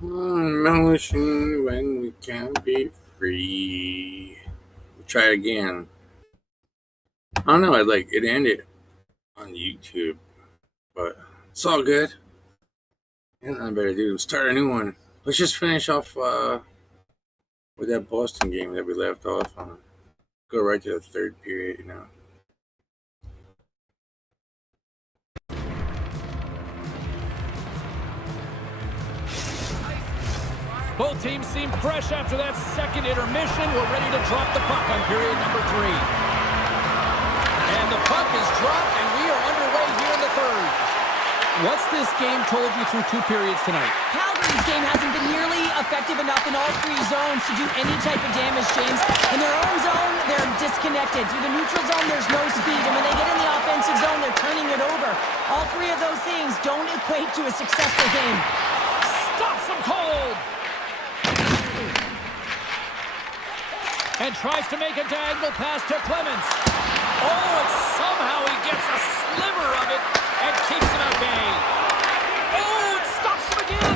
Emotion when we can't be free. We'll try again. I don't know. It ended on YouTube, but it's all good. Ain't nothing better to do. Start a new one. Let's just finish off with that Boston game that we left off on. Go right to the third period, Both teams seem fresh after that second intermission. We're ready to drop the puck on period number 3. And the puck is dropped, and we are underway here in the third. What's this game told you through 2 periods tonight? Calgary's game hasn't been nearly effective enough in all 3 zones to do any type of damage, James. In their own zone, they're disconnected. Through the neutral zone, there's no speed. And when they get in the offensive zone, they're turning it over. All 3 of those things don't equate to a successful game. Stops them cold! And tries to make a diagonal pass to Clemens. Oh, and somehow he gets a sliver of it and keeps him at bay. Oh, it stops him again.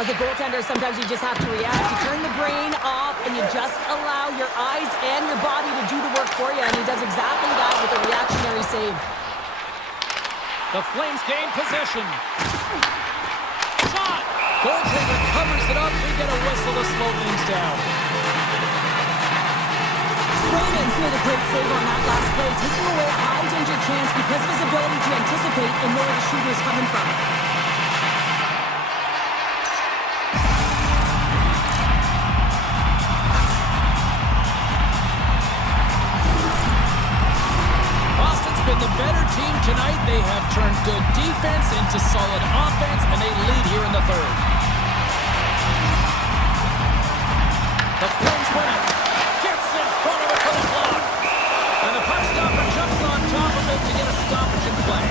As a goaltender, sometimes you just have to react. You turn the brain off and you just allow your eyes and your body to do the work for you. And he does exactly that with a reactionary save. The Flames gain possession. Shot! Goaltender covers it up. We get a whistle to slow things down. Swayman's made a great save on that last play, taking away a high-danger chance because of his ability to anticipate and know where the shooter is coming from. Boston's been the better team tonight. They have turned good defense into solid offense, and they lead here in the third. The Flames win it. And the puck stopper jumps on top of it to get a stoppage in play.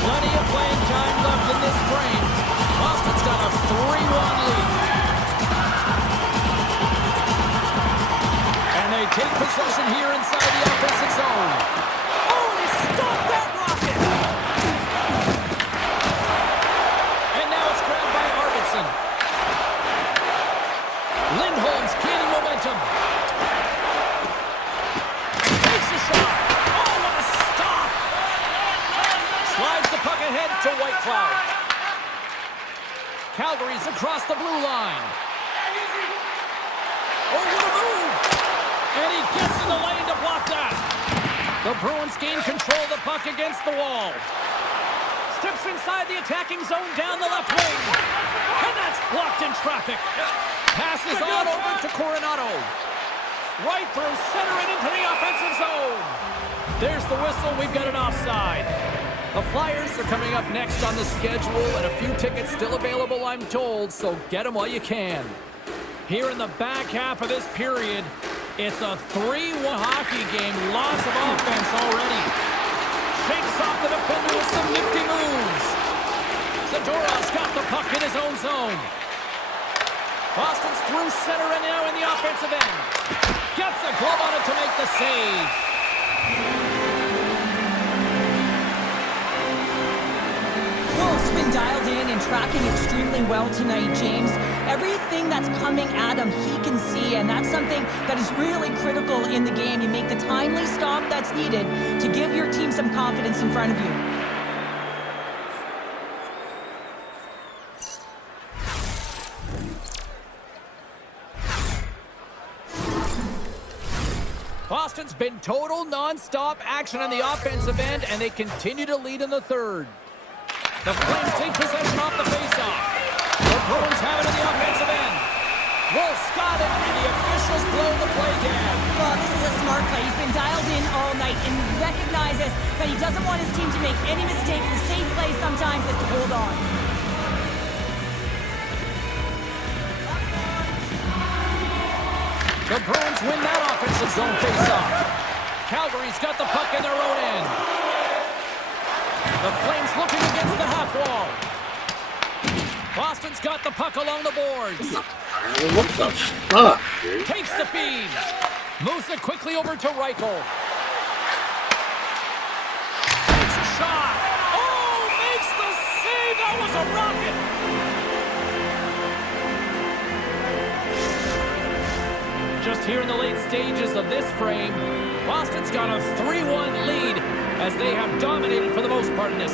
Plenty of playing time left in this frame. Boston's got a 3-1 lead. And they take possession here inside the offensive zone. Oh, he stopped that rocket! And now it's grabbed by Arvidsson. Lindholm's gaining momentum. Takes a shot. Oh, what a stop! Slides the puck ahead to Whitecloud. Calgary's across the blue line. Oh, what a move! And he gets in the lane to block that. The Bruins gain control of the puck against the wall. Steps inside the attacking zone down the left wing. And that's blocked in traffic. Passes on over to Coronado. Right through center and into the offensive zone. There's the whistle. We've got an offside. The Flyers are coming up next on the schedule, and a few tickets still available, I'm told, so get them while you can. Here in the back half of this period, it's a 3-1 hockey game. Lots of offense already. Shakes off the defender with some nifty moves. Zadorov's got the puck in his own zone. Boston's through center and now in the offensive end. Gets a glove on it to make the save. Wolf's been dialed in and tracking extremely well tonight, James. Everything that's coming at him, he can see, and that's something that is really critical in the game. You make the timely stop that's needed to give your team some confidence in front of you. Boston's been total non-stop action on the offensive end, and they continue to lead in the third. The Flames take possession off the faceoff. The Bruins have it in the offensive end. Wolf's got it, and the officials blow the play down. Well, this is a smart play. He's been dialed in all night and recognizes that he doesn't want his team to make any mistakes. The safe play sometimes is to hold on. The Bruins win that offensive zone faceoff. Calgary's got the puck in their own end. The Flames looking against the half wall. Boston's got the puck along the boards. What the fuck, dude? Takes the feed. Moves it quickly over to Reichel. Takes a shot. Oh, makes the first here in the late stages of this frame. Boston's got a 3-1 lead as they have dominated for the most part in this.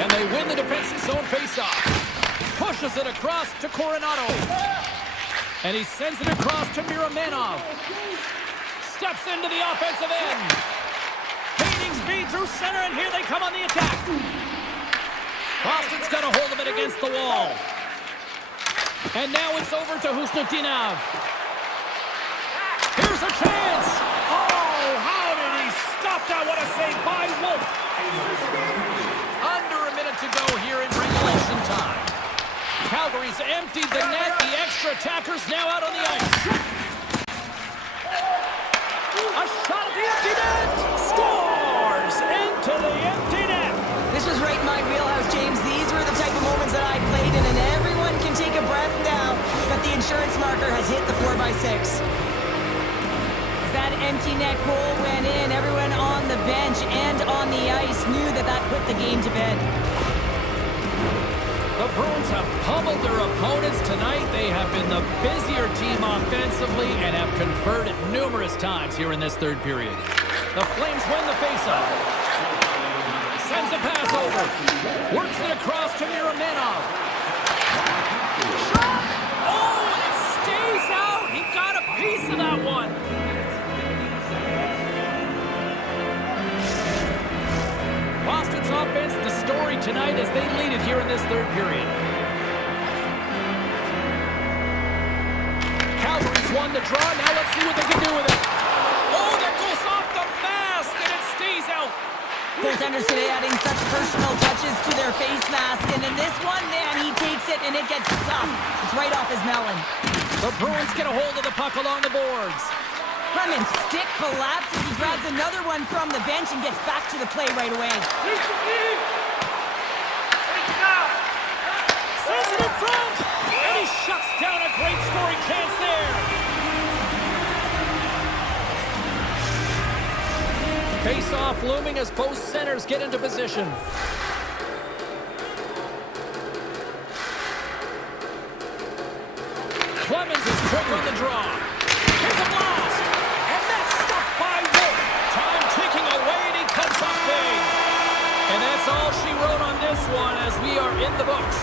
And they win the defensive zone faceoff. Pushes it across to Coronado. And he sends it across to Miromanov. Steps into the offensive end. Gaining speed through center, and here they come on the attack. Boston's got a hold of it against the wall. And now it's over to Husnutinov. Here's a chance. Oh, how did he stop that? What a save by Wolf. Under a minute to go here in regulation time. Calgary's emptied the net. The extra attackers now out on the ice. A shot at the empty net. Scores into the empty net. This was right in my wheelhouse, James. These were the type of moments that I played in, and everyone can take a breath now that the insurance marker has hit the 4x6. As that empty net goal went in, everyone on the bench and on the ice knew that that put the game to bed. The Bruins have pummeled their opponents tonight. They have been the busier team offensively and have converted numerous times here in this third period. The Flames win the faceoff. Sends a pass over. Works it across to Miromanov. Shot! Oh, and it stays out. He got a piece of that one. Boston's offense, the story tonight as they lead it here in this third period. Calgary's won the draw. Now let's see what they can do with it. Oh, that goes off the mask, and it stays out. Goaltenders today adding such personal touches to their face mask, and in this one, man, he takes it and it gets tough. It's right off his melon. The Bruins get a hold of the puck along the boards. Clemens' stick collapses. He grabs another one from the bench and gets back to the play right away. Sends it in front, and he shuts down a great scoring chance there. Face-off looming as both centers get into position. Clemens is quick on the draw. Here's a blast, and that's stopped by Wolf. Time ticking away, and he cuts up big. And that's all she wrote on this one as we are in the books.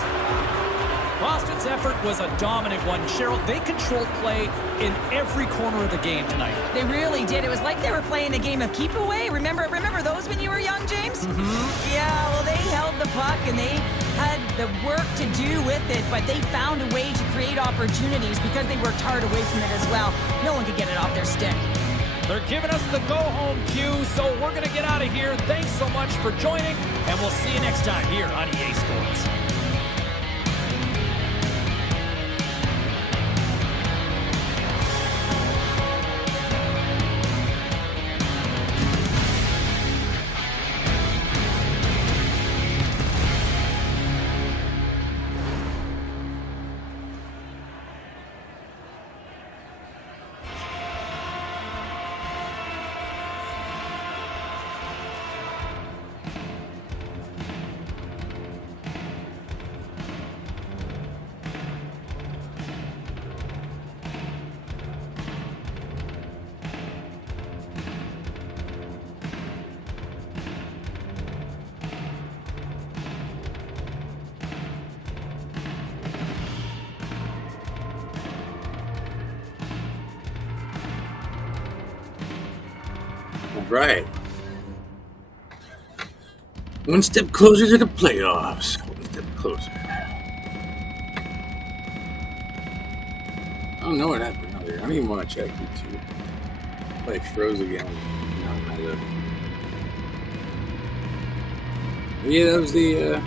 Boston's effort was a dominant one. Cheryl, they controlled play in every corner of the game tonight. They really did. It was like they were playing a game of keep away. Remember those when you were young, James? Mm-hmm. Yeah, well, they held the puck and they had the work to do with it, but they found a way to create opportunities because they worked hard away from it as well. No one could get it off their stick. They're giving us the go-home cue, so we're going to get out of here. Thanks so much for joining, and we'll see you next time here on EA Sports. Right. One step closer to the playoffs. One step closer. I don't know what happened out there. I don't even want to check YouTube. Probably froze again. Yeah, that was the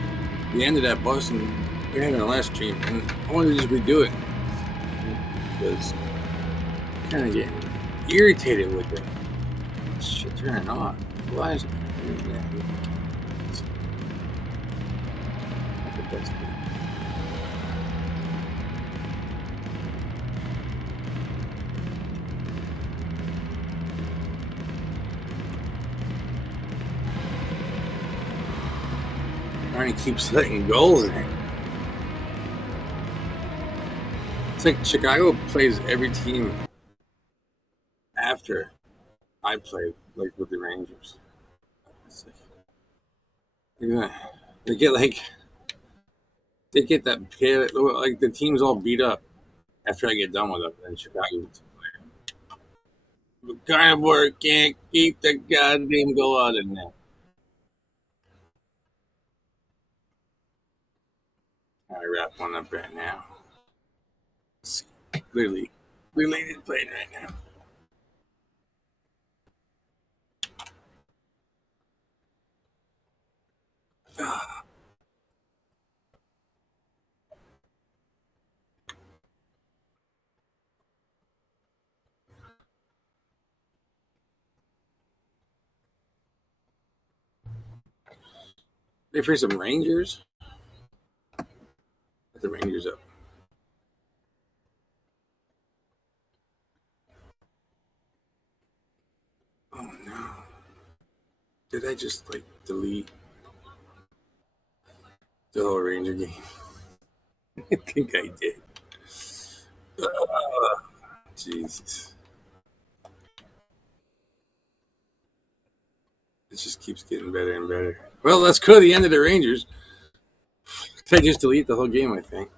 end of that Boston. We're having a last stream, and I wanted to just redo it because I'm kind of getting irritated with it. Shit, turning off. Why is it doing that? Not the best thing. Arnie keeps letting goals in. It's like Chicago plays every team after I played, like with the Rangers. It's like, they get that pit, like the team's all beat up after I get done with them, and Chicago gets Carnivore can't keep the goddamn goal out of net. I wrap one up right now. It's clearly related playing right now. They for some Rangers. Get the Rangers up. Oh no! Did I just like delete the whole Ranger game? I think I did. Jesus! It just keeps getting better and better. Well, let's go to the end of the Rangers. I just delete the whole game, I think.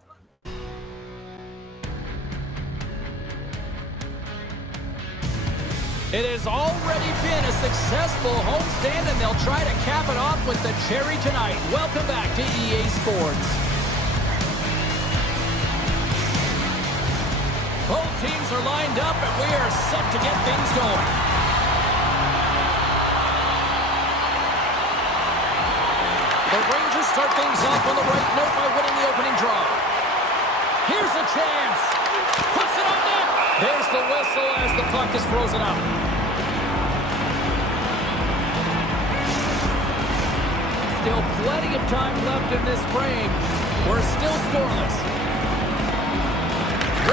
It has already been a successful homestand, and they'll try to cap it off with the cherry tonight. Welcome back to EA Sports. Both teams are lined up, and we are set to get things going. The Rangers start things off on the right note by winning the opening draw. Here's a chance. Puts it on net. There's the whistle as the puck is frozen up. Still plenty of time left in this frame. We're still scoreless.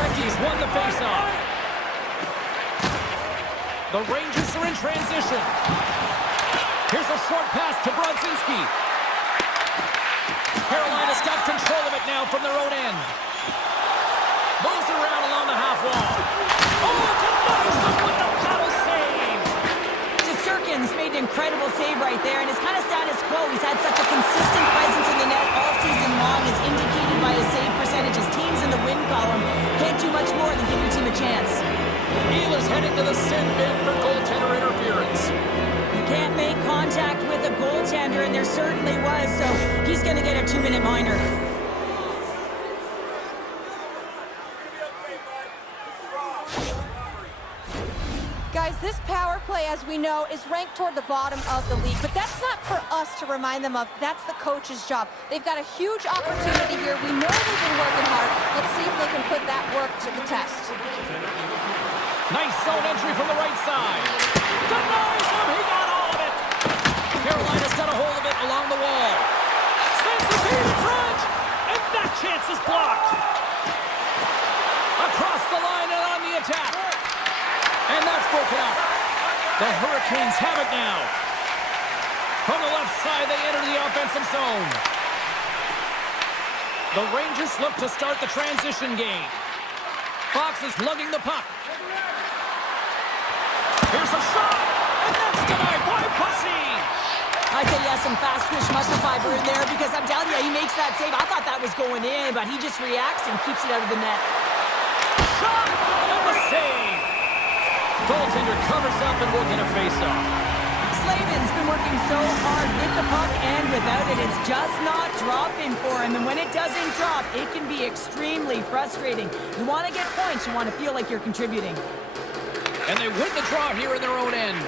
Recki's won the faceoff. The Rangers are in transition. Here's a short pass to Brodzinski. Carolina's got control of it now from their own end. Moves it around along the half wall. Oh, denies them with the paddle save. Sturkin's made an incredible save right there, and it's kind of status quo. He's had such a consistent presence in the net all season long, as indicated by his save percentage. His teams in the win column can't do much more than give your team a chance. Ehlers heading to the sin bin for goaltender interference. You can't make contact with a goaltender, and there certainly was, so he's going to get a 2-minute minor. Guys, this power play, as we know, is ranked toward the bottom of the league, but that's not for us to remind them of. That's the coach's job. They've got a huge opportunity here. We know they've been working hard. Let's see if they can put that work to the test. Nice zone entry from the right side. Denies him. He got all of it. Carolina's got a hold of it along the wall. Sends the feed in front. And that chance is blocked. Across the line and on the attack. And that's broken up. The Hurricanes have it now. From the left side, they enter the offensive zone. The Rangers look to start the transition game. Fox is lugging the puck. Here's a shot, and that's denied by Bussy. I tell you, some fast twitch muscle fiber in there, because I'm telling you, he makes that save. I thought that was going in, but he just reacts and keeps it out of the net. Shot, and the save. Goaltender covers up and will get a face-off. Slavin's been working so hard with the puck and without it. It's just not dropping for him. And when it doesn't drop, it can be extremely frustrating. You want to get points. You want to feel like you're contributing. And they win the draw here in their own end.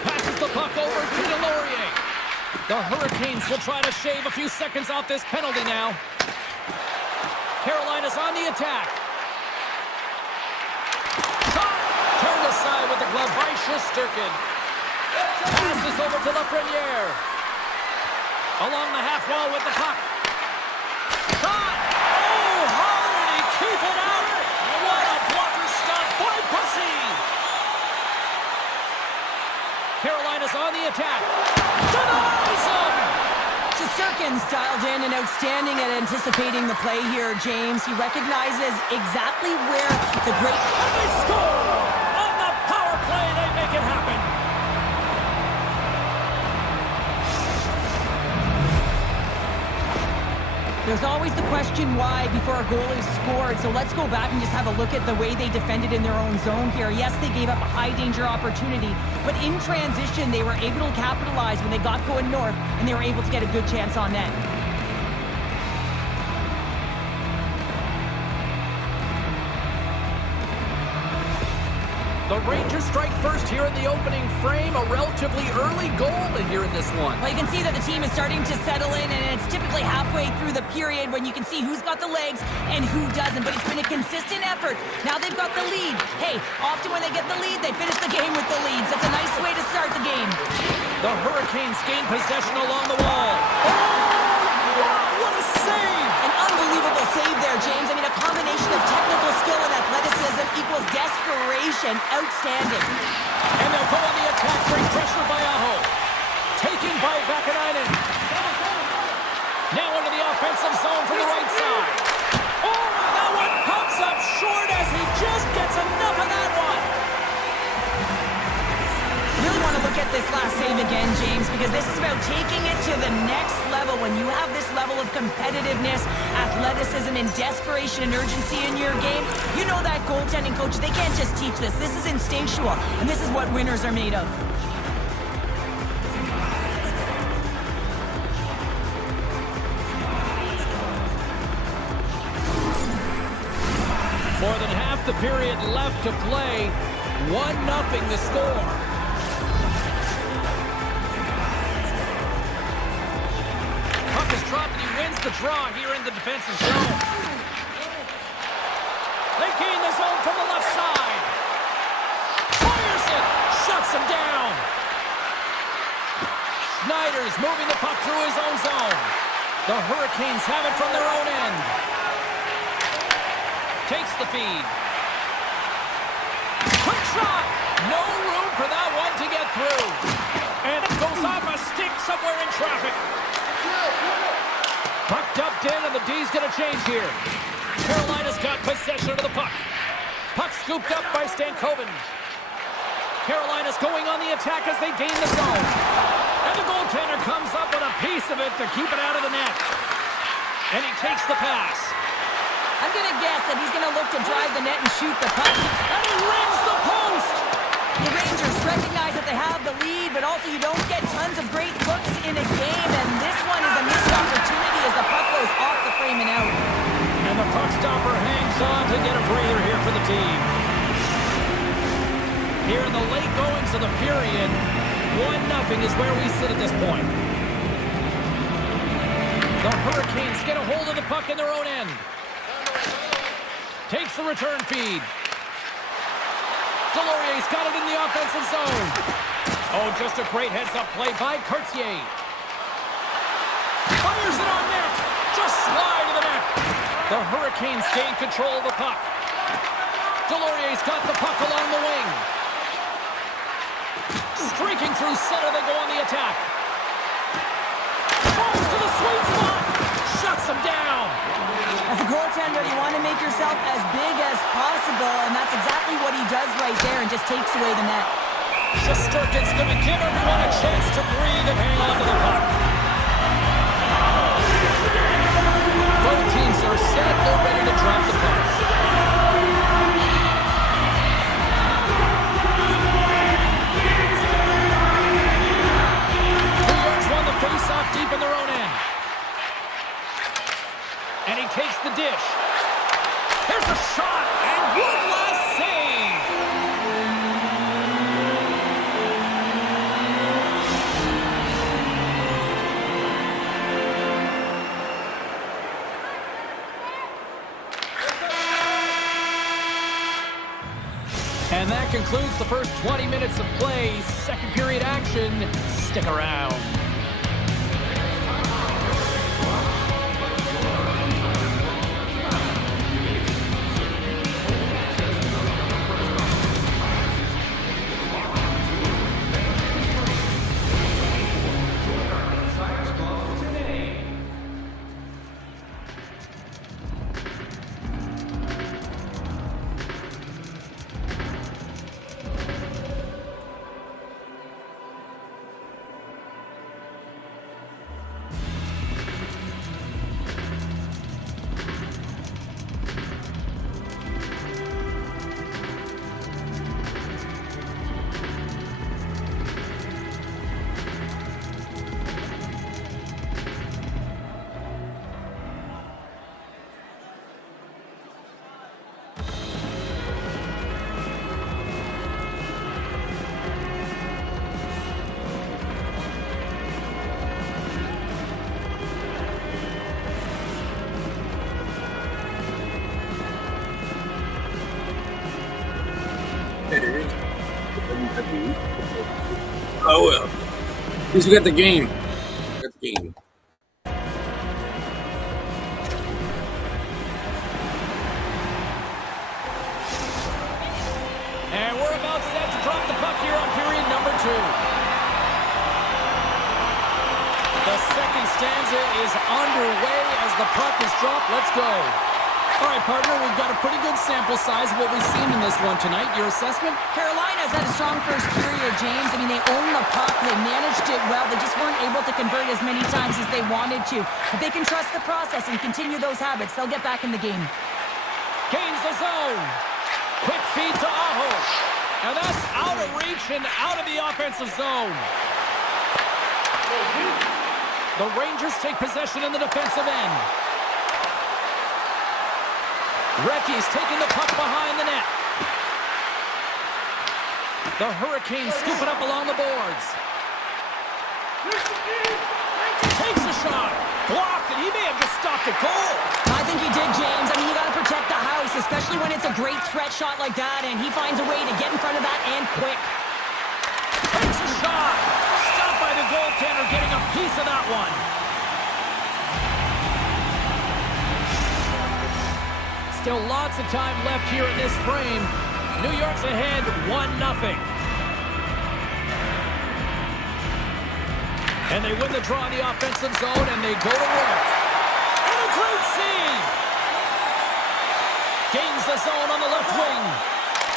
Passes the puck over to Delorier. The Hurricanes will try to shave a few seconds off this penalty now. Carolina's on the attack. Turned aside with the glove by Shesterkin. Passes over to Lafreniere. Along the half wall with the puck. Shot! Oh, Hardy, keep it out! What a blocker stop by Bussy! Carolina's on the attack. Denies him! Shesterkin's dialed in and outstanding at anticipating the play here, James. He recognizes exactly where the great... And they score! On the power play make it happen. There's always the question why before a goal is scored, so let's go back and just have a look at the way they defended in their own zone here. Yes, they gave up a high-danger opportunity, but in transition, they were able to capitalize when they got going north, and they were able to get a good chance on net. The Rangers strike first here in the opening frame. A relatively early goal here in this one. Well, you can see that the team is starting to settle in, and it's typically halfway through the period when you can see who's got the legs and who doesn't. But it's been a consistent effort. Now they've got the lead. Hey, often when they get the lead, they finish the game with the leads. That's a nice way to start the game. The Hurricanes gain possession along the wall. Oh, wow, what a save! An unbelievable save there, James. I mean, a combination of technical skill and athleticism equals desperation. Outstanding. And they'll go on the attack, bring pressure by Aho. Taken by Vakanainen. Now into the offensive zone from the right side. Oh, that one comes up short as he just gets enough of that one. Really want to look at this last save again, James, because this is about taking it to the next level. When you have this level of competitiveness, athleticism, and desperation and urgency in your game, you know that goaltending coach, they can't just teach this. This is instinctual, and this is what winners are made of. More than half the period left to play. 1-0 the score. Puck is dropped and he wins the draw here in the defensive zone. They gain the zone from the left side. Fires it. Shuts him down. Schneider's moving the puck through his own zone. The Hurricanes have it from their own end. Takes the feed. Quick shot! No room for that one to get through. And it goes off a stick somewhere in traffic. Puck dumped in, and the D's going to change here. Carolina's got possession of the puck. Puck scooped up by Stankoven. Carolina's going on the attack as they gain the zone. And the goaltender comes up with a piece of it to keep it out of the net. And he takes the pass. I'm going to guess that he's going to look to drive the net and shoot the puck. And he rings the post! The Rangers recognize that they have the lead, but also you don't get tons of great looks in a game, and this one is a missed opportunity as the puck goes off the frame and out. And the puck stopper hangs on to get a breather here for the team. Here in the late goings of the period, 1-0 is where we sit at this point. The Hurricanes get a hold of the puck in their own end. Takes the return feed. Delorier's got it in the offensive zone. Oh, just a great heads-up play by Cartier. Fires it on net. Just slide to the net. The Hurricanes gain control of the puck. Delorier's got the puck along the wing. Streaking through center, they go on the attack. Falls to the sweet spot. Shuts them down. As a goaltender, you want to make yourself as big as possible, and that's exactly what he does right there and just takes away the net. Shesterkin's going to give everyone a chance to breathe and hang on to the puck. Both teams are set. They're ready to drop the puck. New York's won the face-off deep in their own end. And he takes the dish. Here's a shot, and one last save. And that concludes the first 20 minutes of play. Second period action. Stick around. Oh well. At least we got the game. We got the game. And we're about set to drop the puck here on period number 2. The second stanza is underway as the puck is dropped. Let's go. All right, partner, we've got a pretty good sample size of what we've seen in this one tonight. Your assessment? Carolina's had a strong first period, James. I mean, they owned the puck. They managed it well. They just weren't able to convert as many times as they wanted to. If they can trust the process and continue those habits, they'll get back in the game. Gains the zone. Quick feed to Aho. And that's out of reach and out of the offensive zone. The Rangers take possession in the defensive end. Recky's taking the puck behind the net. The Hurricanes scoop it up along the boards. Takes a shot. Blocked, and he may have just stopped a goal. I think he did, James. I mean, you got to protect the house, especially when it's a great threat shot like that, and he finds a way to get in front of that and quick. Takes a shot. Stopped by the goaltender, getting a piece of that one. Still lots of time left here in this frame. New York's ahead 1-0. And they win the draw in the offensive zone, and they go to work. And a great save! Gains the zone on the left wing.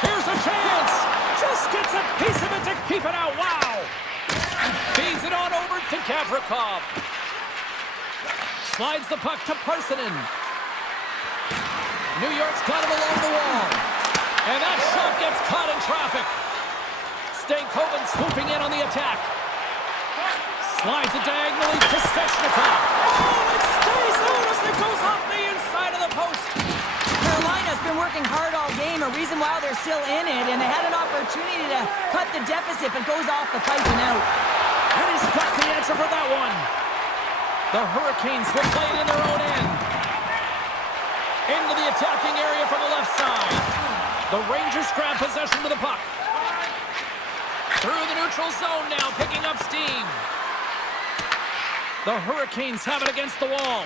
Here's a chance! Just gets a piece of it to keep it out. Wow! Feeds it on over to Gavrikov. Slides the puck to Parsonen. New York's got him along the wall. And that shot gets caught in traffic. Stankoven swooping in on the attack. Slides it diagonally to Svechnikov. Oh, it stays out as it goes off the inside of the post. Carolina's been working hard all game, a reason why they're still in it, and they had an opportunity to cut the deficit, but goes off the pipe and out. And he's got the answer for that one. The Hurricanes will play it in their own end. Into the attacking area from the left side. The Rangers grab possession with the puck. Through the neutral zone now, picking up steam. The Hurricanes have it against the wall.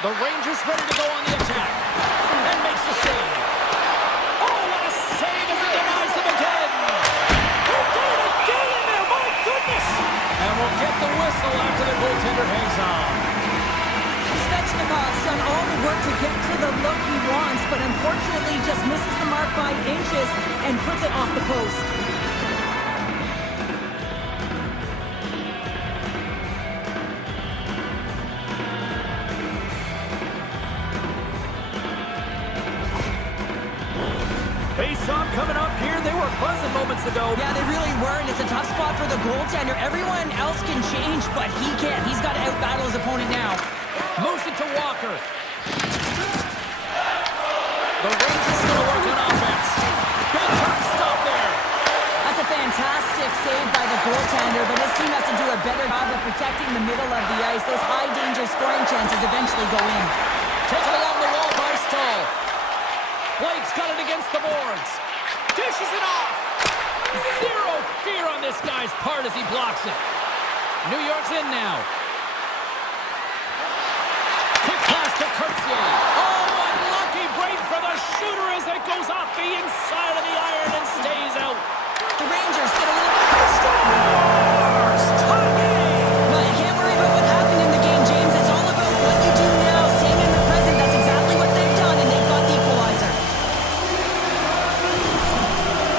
The Rangers ready to go on the attack. And makes the save. Oh, what a save as he denies them again. He did it again in there, my goodness. And we'll get the whistle after the goaltender hangs on. Svechnikov's done all the work to get to the look he wants, but unfortunately just misses the mark by inches and puts it off the post. Face-off coming up here. They were buzzing moments ago. Yeah, they really were, and it's a tough spot for the goaltender. Everyone else can change, but he can't. He's got to out-battle his opponent now. Moves it to Walker. The Rangers going to work on offense. Big time stop there. That's a fantastic save by the goaltender, but his team has to do a better job of protecting the middle of the ice. Those high-danger scoring chances eventually go in. Taken along the wall by Stahl. Blake's got it against the boards. Dishes it off. Zero fear on this guy's part as he blocks it. New York's in now. Quick pass to Kurtzier. Oh, unlucky break for the shooter as it goes off the inside of the iron and stays out. The Rangers get a little... Scores! Tie game! Well, you can't worry about what happened in the game, James. It's all about what you do now, staying in the present. That's exactly what they've done, and they've got the equalizer.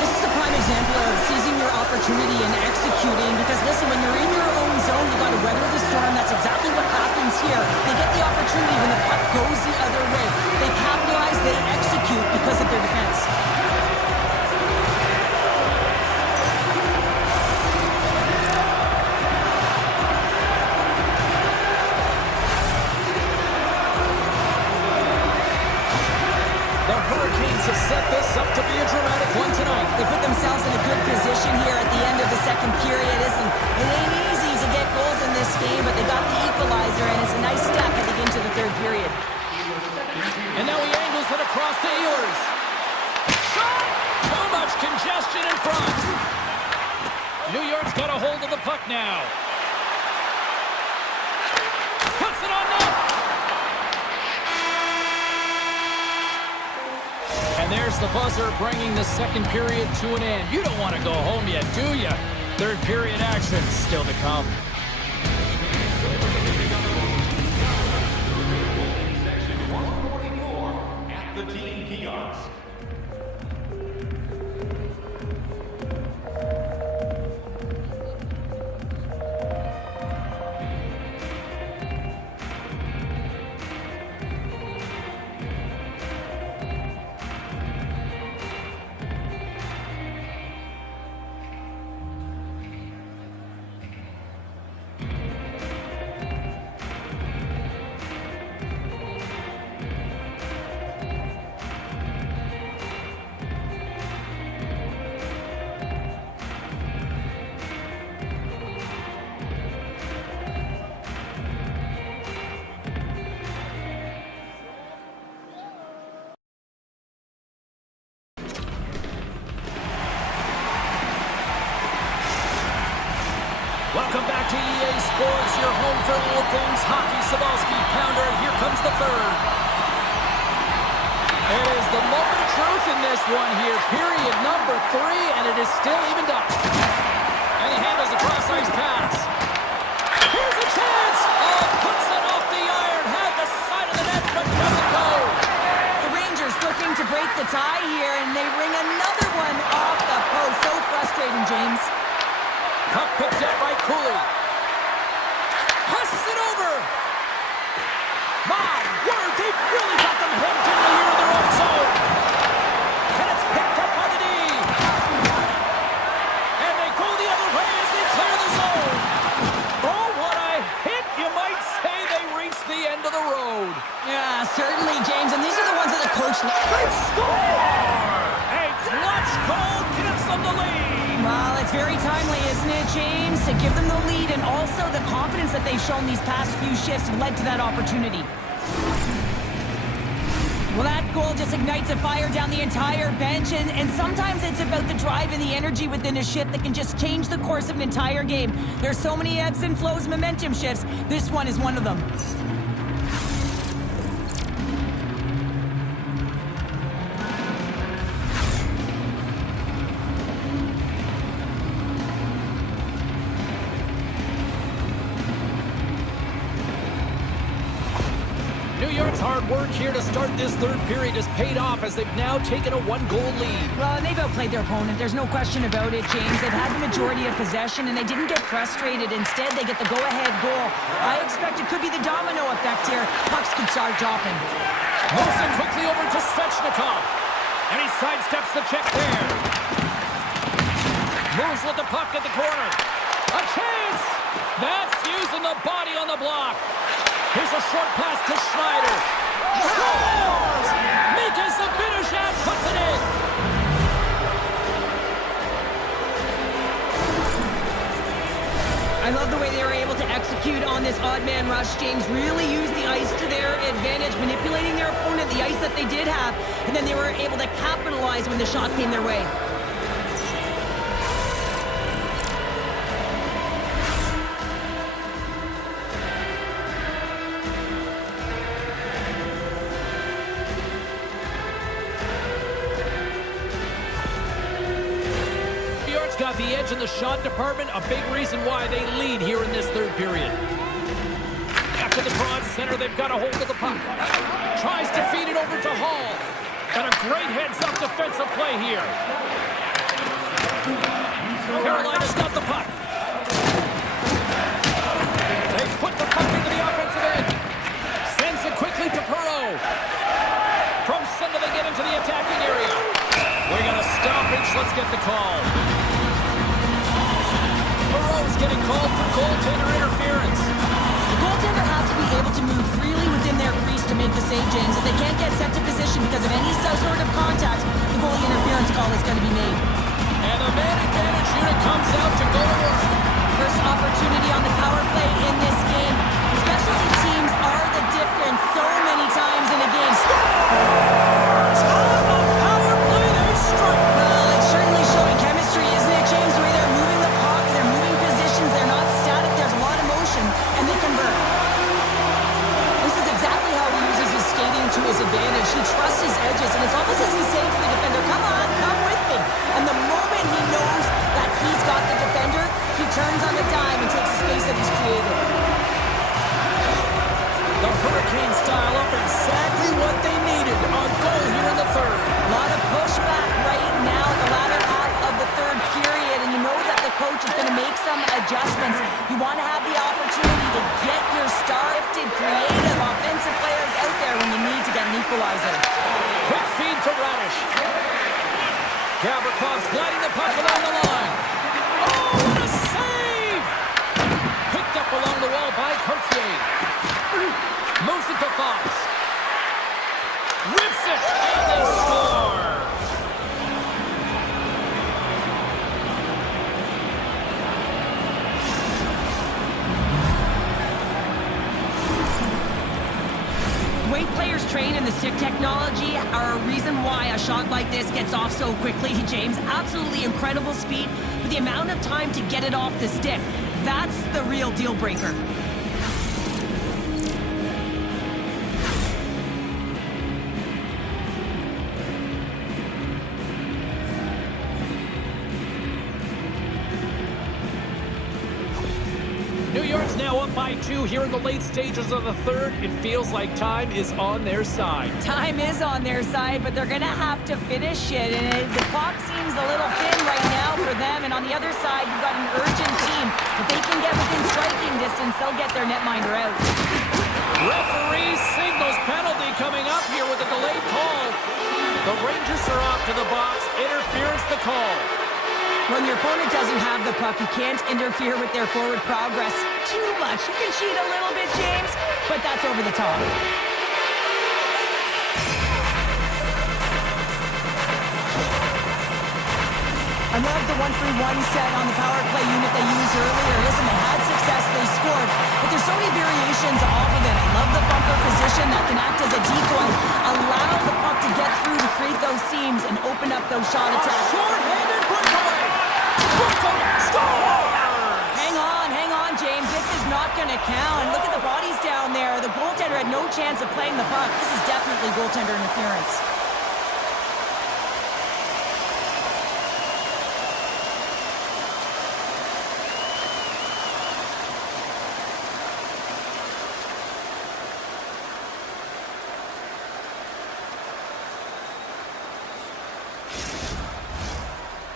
This is a prime example of seizing your opportunity and executing, because listen, when you're in your own zone, you got to weather the storm. That's exactly what happens here. They get the opportunity when the puck goes the other way. They capitalize, they execute because of their defense. The Hurricanes have set this up to be a dramatic one tonight. They put themselves in a good position here at the end of the second period. It ain't easy to get goals in this game, but they got the equalizer, and it's a nice step heading into the third period. And now he angles it across to Ehlers. Shot! Too much congestion in front. now. Puts it on net. And there's the buzzer, bringing the second period to an end. You don't want to go home yet, do you? Third period action still to come. Section 144 at the team kiosk. Welcome back to EA Sports, your home for all things hockey. Sabalski, pounder, here comes the third. It is the moment of truth in this one here, period number 3, and it is still evened up. And he handles a cross-ice pass. Here's a chance! Oh, puts it off the iron, had the side of the net, but doesn't go. The Rangers looking to break the tie here, and they ring another one off the post. So frustrating, James. Puck picked up by Cooley. Passes it over. My word, they've really got them hemmed in here in their own zone. And it's picked up by the D. And they go the other way as they clear the zone. Oh, what a hit. You might say they reached the end of the road. Yeah, certainly, James. And these are the ones that the coach... They score! A clutch goal gives them the lead. Well, it's very timely, isn't it, James? To give them the lead, and also the confidence that they've shown these past few shifts led to that opportunity. Well, that goal just ignites a fire down the entire bench, and sometimes it's about the drive and the energy within a shift that can just change the course of an entire game. There's so many ebbs and flows, momentum shifts. This one is one of them. New York's hard work here to start this third period has paid off as they've now taken a 1-goal lead. Well, and they've outplayed their opponent. There's no question about it, James. They've had the majority of possession, and they didn't get frustrated. Instead, they get the go-ahead goal. I expect it could be the domino effect here. Pucks could start dropping. Moves it quickly over to Svechnikov. And he sidesteps the check there. Moves with the puck at the corner. A chance! That's using the body on the block. Here's a short pass to Schneider. Scores! Mika Zibanejad puts it in. I love the way they were able to execute on this odd man rush. James really used the ice to their advantage, manipulating their opponent, the ice that they did have, and then they were able to capitalize when the shot came their way. Got the edge in the shot department, a big reason why they lead here in this third period. After the broad center, they've got a hold of the puck. Tries to feed it over to Hall. And a great heads-up defensive play here. Carolina's got the puck. They put the puck into the offensive end. Sends it quickly to Perreault. From center, they get into the attacking area. We got a stoppage. Let's get the call. Perreault's getting called for goaltender interference. The goaltender has to be able to move freely within their crease to make the save, James. If they can't get set to position because of any sort of contact, the goalie interference call is going to be made. And the man advantage unit comes out to go to work. First opportunity on the power play in this game. Specialty teams are the difference so many times in a game. Scores! On the power play, they strike. Well, it's certainly showing chemistry, isn't it, James? The way they're moving the puck, they're moving positions, they're not to get your star-gifted, creative, offensive players out there when you need to get an equalizer. Quick feed to Radish. Gavrikov gliding the puck along the line. Oh, what a save! Picked up along the wall by Courtier. Moves it to Fox. Rips it, and they score! The way players train in the stick technology are a reason why a shot like this gets off so quickly, James. Absolutely incredible speed, but the amount of time to get it off the stick, that's the real deal breaker. New York's now up by 2 here in the late stages of the third. It feels like time is on their side. Time is on their side, but they're going to have to finish it. And the clock seems a little thin right now for them. And on the other side, you've got an urgent team. If they can get within striking distance, they'll get their netminder out. Referee signals penalty coming up here with a delayed call. The Rangers are off to the box. Interference the call. When your opponent doesn't have the puck, you can't interfere with their forward progress too much. You can cheat a little bit, James, but that's over the top. I love the 1-3-1 set on the power play unit they used earlier. Listen, they had success, they scored, but there's so many variations off of it. I love the bumper position that can act as a decoy. Allow the puck to get through to create those seams and open up those shot attacks. Short-handed breakaway! Scores! Hang on, James. This is not going to count. And look at the bodies down there. The goaltender had no chance of playing the puck. This is definitely goaltender interference.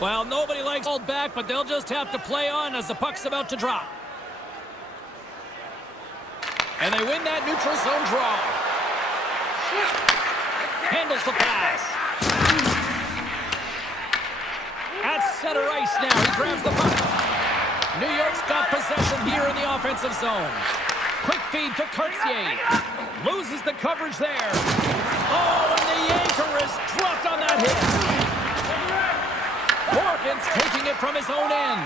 Well, nobody likes hold back, but they'll just have to play on as the puck's about to drop. And they win that neutral zone draw. Handles the pass. At center ice now, he grabs the puck. New York's got possession here in the offensive zone. Quick feed to Courtier. Loses the coverage there. Oh, and the anchor is dropped on that hit. Morgan's taking it from his own end.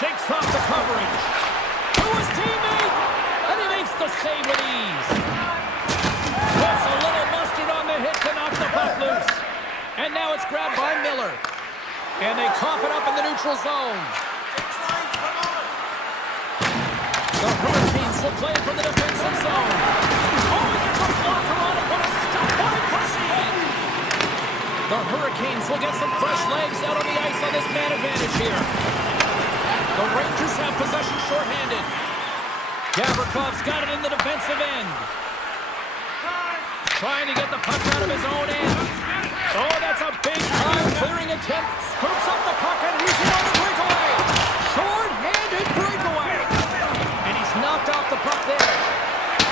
Shakes off the coverage. To his teammate. And he makes the save with ease. Puts a little mustard on the hit to knock the puck loose. And now it's grabbed by Miller. And they cough it up in the neutral zone. The Hurricanes will play it from the defensive zone. Oh, he gets a blocker on it. What a stop by Percy. The Hurricanes will get some fresh legs out on the ice on this man advantage here. The Rangers have possession shorthanded. Gavrikov's got it in the defensive end. Trying to get the puck out of his own end. Oh, that's a big time clearing attempt. Scoops up the puck and he's in on the breakaway. Short-handed breakaway. And he's knocked off the puck there.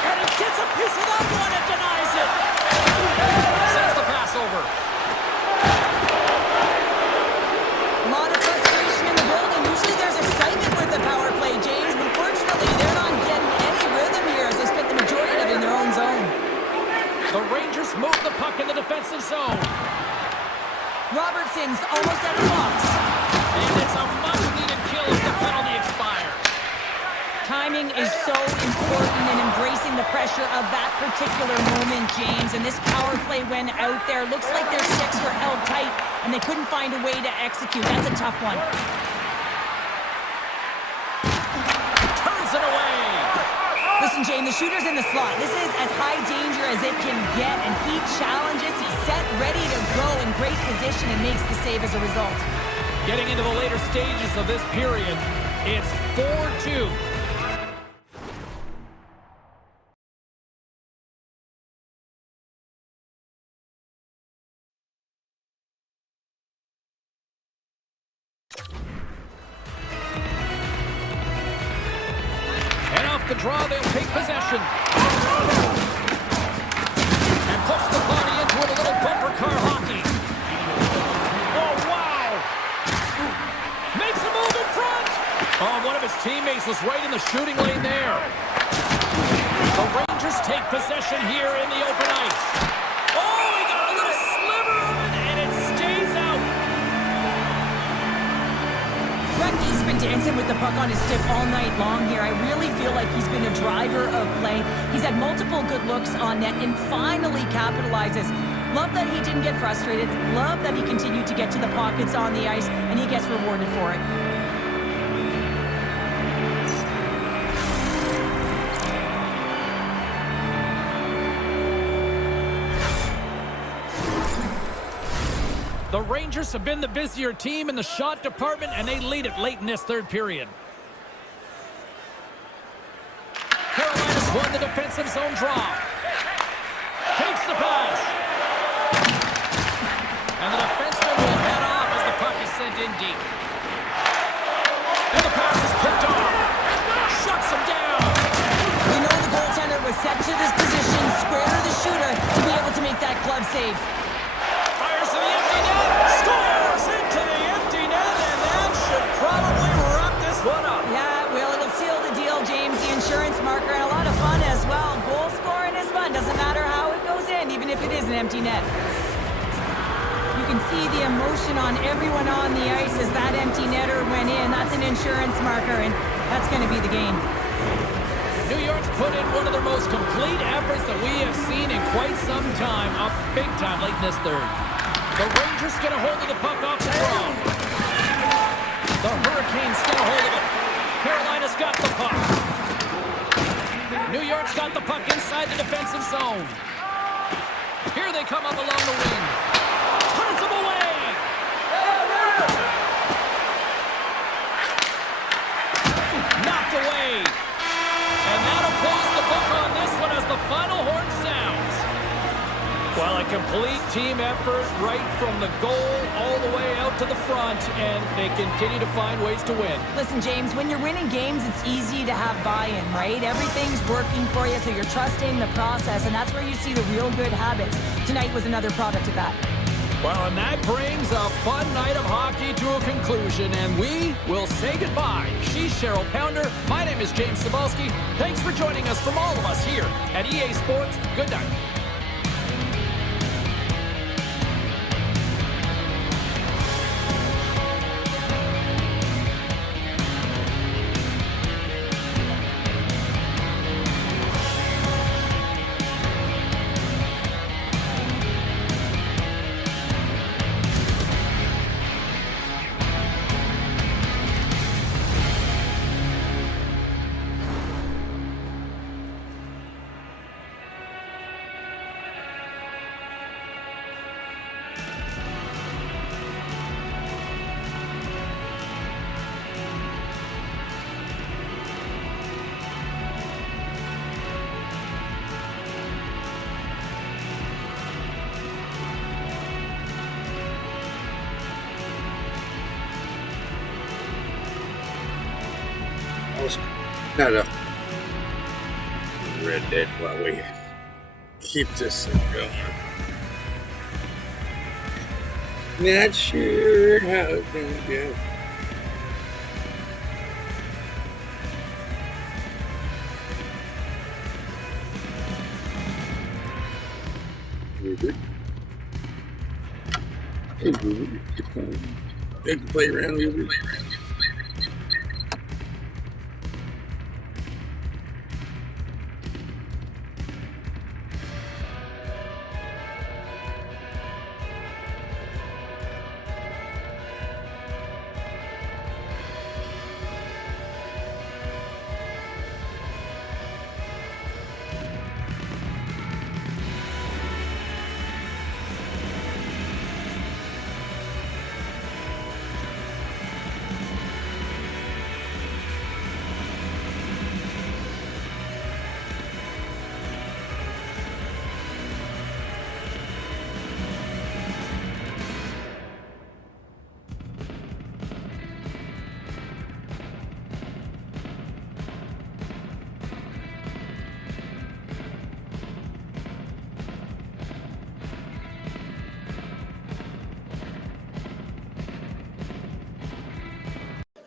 And he gets a piece of that one and denies it. Sends the pass over. A lot of frustration in the building. Usually there's excitement with the power play, James. Unfortunately, they're not getting any rhythm here as they spent the majority of it in their own zone. The Rangers move the puck in the defensive zone. Robertson's almost out of the box. And it's a much-needed kill as the penalty expires. Timing is so important in embracing the pressure of that particular moment, James. And this power play went out there. Looks like their sticks were held tight, and they couldn't find a way to execute. That's a tough one. Turns it away. Listen, Jane, the shooter's in the slot. This is as high danger as it can get, and he challenges. He's set, ready to go in great position, and makes the save as a result. Getting into the later stages of this period, it's 4-2. the draw. They'll take possession. And puts the body into it, a little bumper car hockey. Oh, wow. Makes a move in front. Oh, one of his teammates was right in the shooting lane there. The Rangers take possession here in the open ice. Oh, he got a little sliver of it, and it stays out. He's been dancing with the puck on his stick all night long here. I really feel like he's been a driver of play. He's had multiple good looks on net and finally capitalizes. Love that he didn't get frustrated. Love that he continued to get to the pockets on the ice, and he gets rewarded for it. The Rangers have been the busier team in the shot department, and they lead it late in this third period. Carolina's won the defensive zone draw. Takes the pass. And the defenseman will head off as the puck is sent in deep. And the pass is picked off. Shuts him down. We know the goaltender was set to this position, square to the shooter, to be able to make that glove save. Fires to the empty net. Scores into the empty net, and that should probably wrap this one up. Yeah, well, it'll seal the deal, James. The insurance marker, and a lot of fun as well. Goal scoring is fun. Doesn't matter how it goes in, even if it is an empty net. You can see the emotion on everyone on the ice as that empty netter went in. That's an insurance marker, and that's going to be the game. New York's put in one of their most complete efforts that we have seen in quite some time, up big time late in this third. The Rangers get a hold of the puck off the draw. The Hurricanes get a hold of it. Carolina's got the puck. New York's got the puck inside the defensive zone. Here they come up along the wing. Turns them away. Knocked away. And that'll close the book on this one as the final horn sounds. Well, a complete team effort right from the goal all the way out to the front, and they continue to find ways to win. Listen, James, when you're winning games, it's easy to have buy-in, right? Everything's working for you, so you're trusting the process, and that's where you see the real good habits. Tonight was another product of that. Well, and that brings a fun night of hockey to a conclusion, and we will say goodbye. She's Cheryl Pounder. My name is James Cebulski. Thanks for joining us from all of us here at EA Sports. Good night. Not a Red Dead while we keep this thing going. Not sure how it's gonna go. Hey, Ruby, they can play around with you.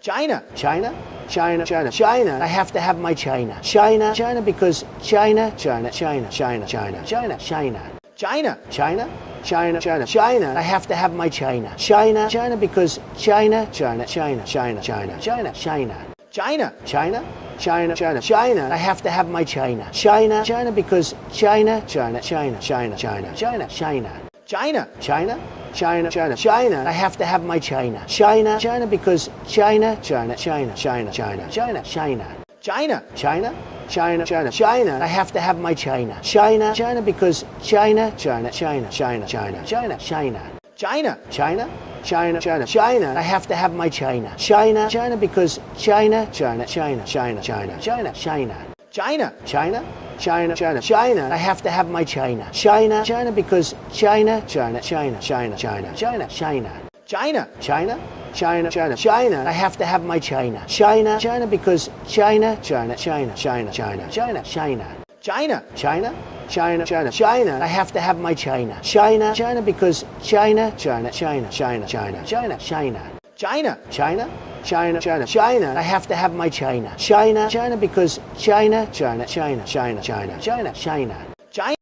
China. China. China, China, China. I have to have my China. China, China, because China, China, China, China, China, China, China. China, China, China, China, China. I have to have my China. China, China, because China, China, China, China, China, China, China. China, China, China, China, China. I have to have my China. China, China, because China, China, China, China, China, China, China. China, China, China, China, China. I have to have my China. China, China, because China, China, China, China, China, China, China. China, China, China, China, China. I have to have my China. China, China, because China, China, China, China, China, China, China. China, China, China, China, China. I have to have my China. China, China, because China, China, China, China, China, China, China. China, China, China, China, China. I have to have my China. China, China, because China, China, China, China, China, China, China. China, China, China, China, China. I have to have my China. China, China, because China, China, China, China, China, China, China. China, China, China, China, China. I have to have my China. China, China, because China, China, China, China, China, China, China. China, China, China, China, China. I have to have my China. China, China, because China, China, China, China, China, China, China. China.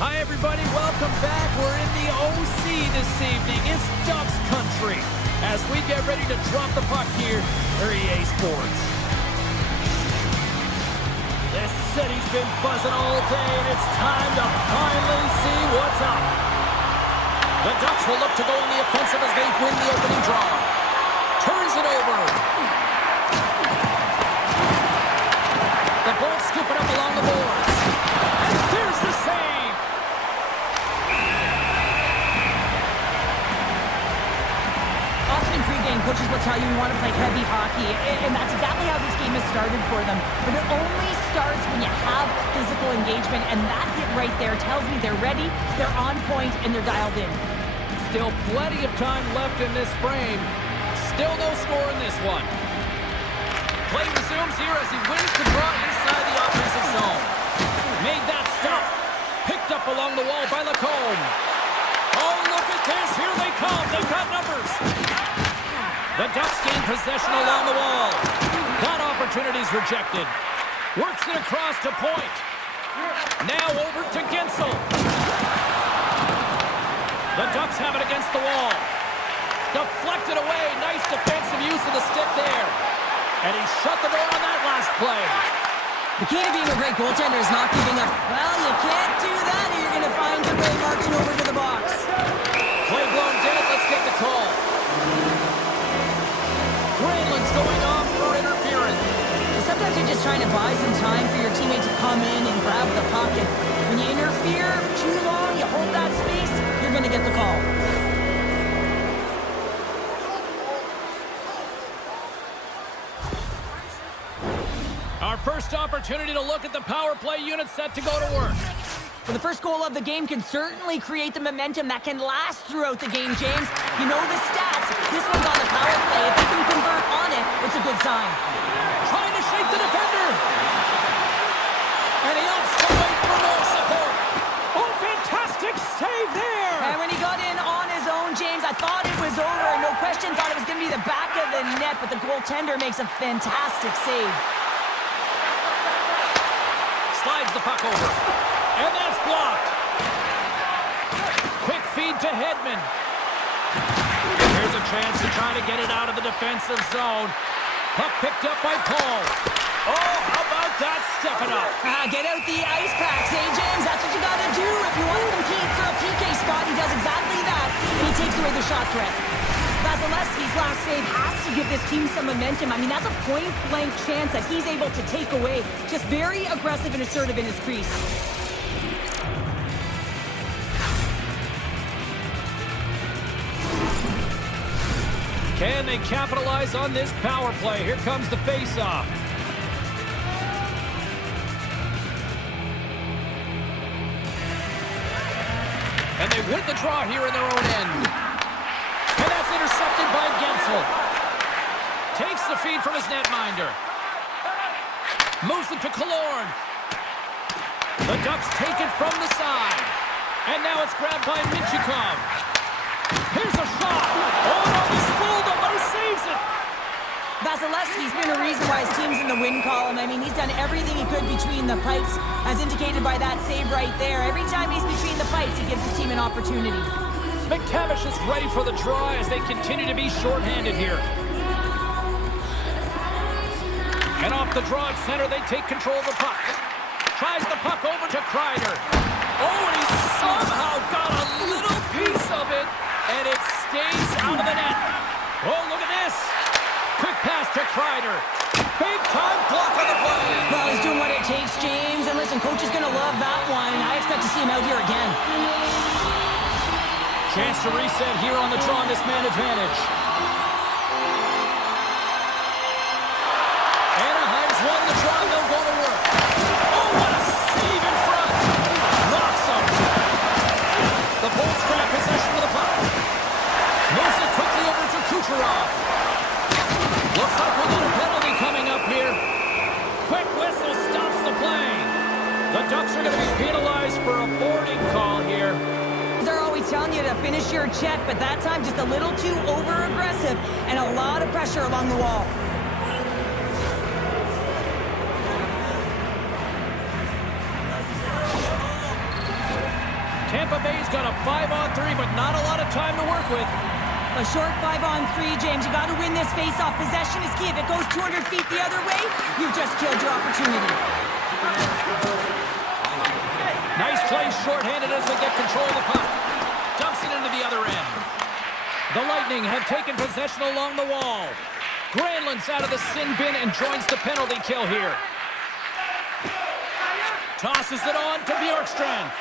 Hi, everybody. Welcome back. We're in the OC this evening. It's Ducks country as we get ready to drop the puck here for EA Sports. This city's been buzzing all day, and it's time to finally see what's up. The Ducks will look to go on the offensive as they win the opening draw. Turns it over. The Bolts scoop it up along the boards. And there's the save. Often in pregame, coaches will tell you we want to play heavy hockey, and that's exactly how this game has started for them. But it only starts when you have physical engagement, and that hit right there tells me they're ready, they're on point, and they're dialed in. Still plenty of time left in this frame. Still no score in this one. Play resumes here as he wins the draw inside the offensive zone. Made that stop. Picked up along the wall by Lacombe. Oh, look at this. Here they come. They've got numbers. The Ducks gain possession along the wall. That opportunity's rejected. Works it across to point. Now over to Gensel. The Ducks have it against the wall. Deflected away. Nice defensive use of the stick there. And he shut the door on that last play. The key to being a great goaltender is not giving up. Well, you can't do that, or you're going to find your way marching over to the box. Play blown dead. Let's get the call. Granlund's going off for interference. Sometimes you're just trying to buy some time for your teammate to come in and grab the puck. And when you interfere too long, you hold that space, you're going to get the call. Our first opportunity to look at the power play unit set to go to work. Well, the first goal of the game can certainly create the momentum that can last throughout the game, James. You know the stats. This one's on the power play. If they can convert on it, it's a good sign. Trying to shake the defender. And he opts to wait for more support. Oh, fantastic save there. And when he got in on his own, James, I thought it was over. No question, thought it was going to be the back of the net, but the goaltender makes a fantastic save. Slides the puck over. And that's blocked. Quick feed to Hedman. Here's a chance to try to get it out of the defensive zone. Puck picked up by Paul. Oh, how about that? Step it up. Get out the ice packs, James? That's what you got to do if you want to compete for a PK spot. He does exactly that, and he takes away the shot threat. Vasilevsky's last save has to give this team some momentum. I mean, that's a point-blank chance that he's able to take away. Just very aggressive and assertive in his crease. Can they capitalize on this power play? Here comes the face-off. And they win the draw here in their own end. And that's intercepted by Gensel. Takes the feed from his netminder. Moves it to Killorn. The Ducks take it from the side. And now it's grabbed by Minchikov. Here's a shot. Oh, no, he's fooled him, but he saves it. Vasilevsky's been a reason why his team's in the win column. I mean, he's done everything he could between the pipes, as indicated by that save right there. Every time he's between the pipes, he gives his team an opportunity. McTavish is ready for the draw as they continue to be shorthanded here. And off the draw at center, they take control of the puck. Tries the puck over to Kreider. Oh, and he somehow got a little piece of it, and it stays out of the net. Oh, look at this. Quick pass to Kreider. Big time block on the play. Well, he's doing what it takes, James. And listen, coach is going to love that one. I expect to see him out here again. Chance to reset here on the draw on this man advantage. Anaheim's won the draw. They'll go to work. Oh, what a save in front. Knocks him. The Bolts grab possession of the puck. Moves it quickly over to Kucherov. Looks like we'll get a penalty coming up here. Quick whistle stops the play. The Ducks are going to be penalized for a boarding call here. They're always telling you to finish your check, but that time just a little too over-aggressive and a lot of pressure along the wall. Tampa Bay's got a 5-on-3, but not a lot of time to work with. A short 5-on-3, James. You got to win this face-off. Possession is key. If it goes 200 feet the other way, you've just killed your opportunity. Nice play shorthanded as they get control of the puck. Dumps it into the other end. The Lightning have taken possession along the wall. Granlund's out of the sin bin and joins the penalty kill here. Tosses it on to Bjorkstrand.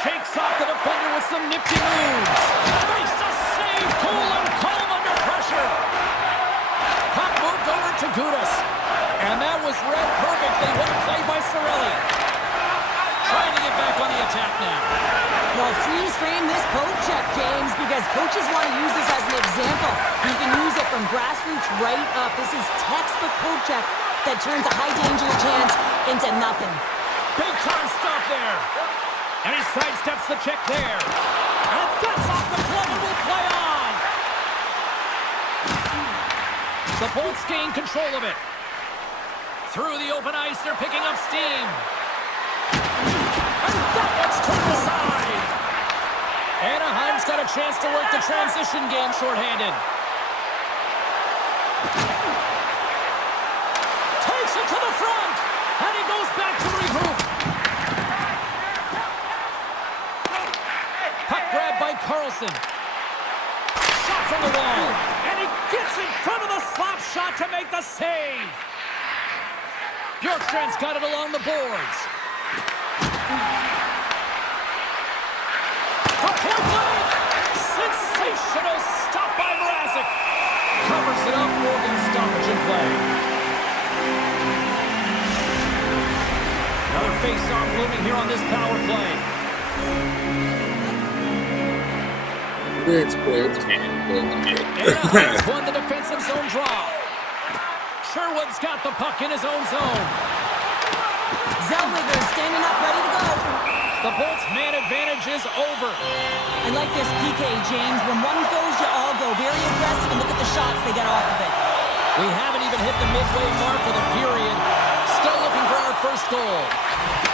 Shakes off the defender with some nifty moves. Makes a save. Cool and calm under pressure. Puck moved over to Gudas. And that was read perfectly. What a play by Cirelli. Trying to get back on the attack now. Well, freeze frame this poke check, James, because coaches want to use this as an example. You can use it from grassroots right up. This is textbook poke check that turns a high danger chance into nothing. Big time stop there. And he sidesteps the check there. And that's off the glove and will play on. The Bolts gain control of it. Through the open ice, they're picking up steam. And that one's turned aside. Anaheim's got a chance to work the transition game shorthanded. Takes it to the front. And he goes back to regroup. Puck grabbed by Carlson. Shot from the wall. And he gets in front of the slap shot to make the save. Bjorkstrand's got it along the boards. The point blank. Sensational stop by Mrazek. Covers it up. Morgan stoppage in play. Another face-off looming here on this power play. Anaheim's won the defensive zone draw. Sherwood's got the puck in his own zone. Zellweger standing up, ready to go. The Bolts' man advantage is over. I like this PK, James. When one goes, you all go. Very aggressive, and look at the shots they get off of it. We haven't even hit the midway mark of the period. Still looking for our first goal.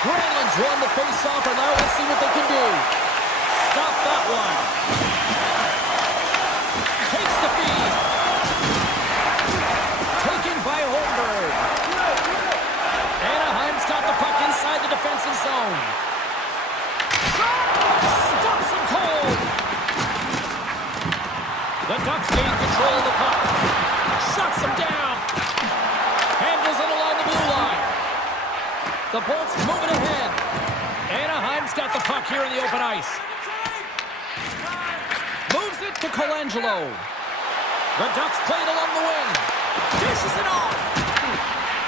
Granlund's won the face-off, and now let's see what they can do. Stop that one. Takes the feed. Taken by Holmberg. Anaheim's got the puck inside the defensive zone. Stops him cold. The Ducks gain control of the puck. Shuts him down. Handles it along the blue line. The Bolts moving ahead. Anaheim's got the puck here in the open ice. Moves it to Colangelo. The Ducks play it along the wing. Dishes it off.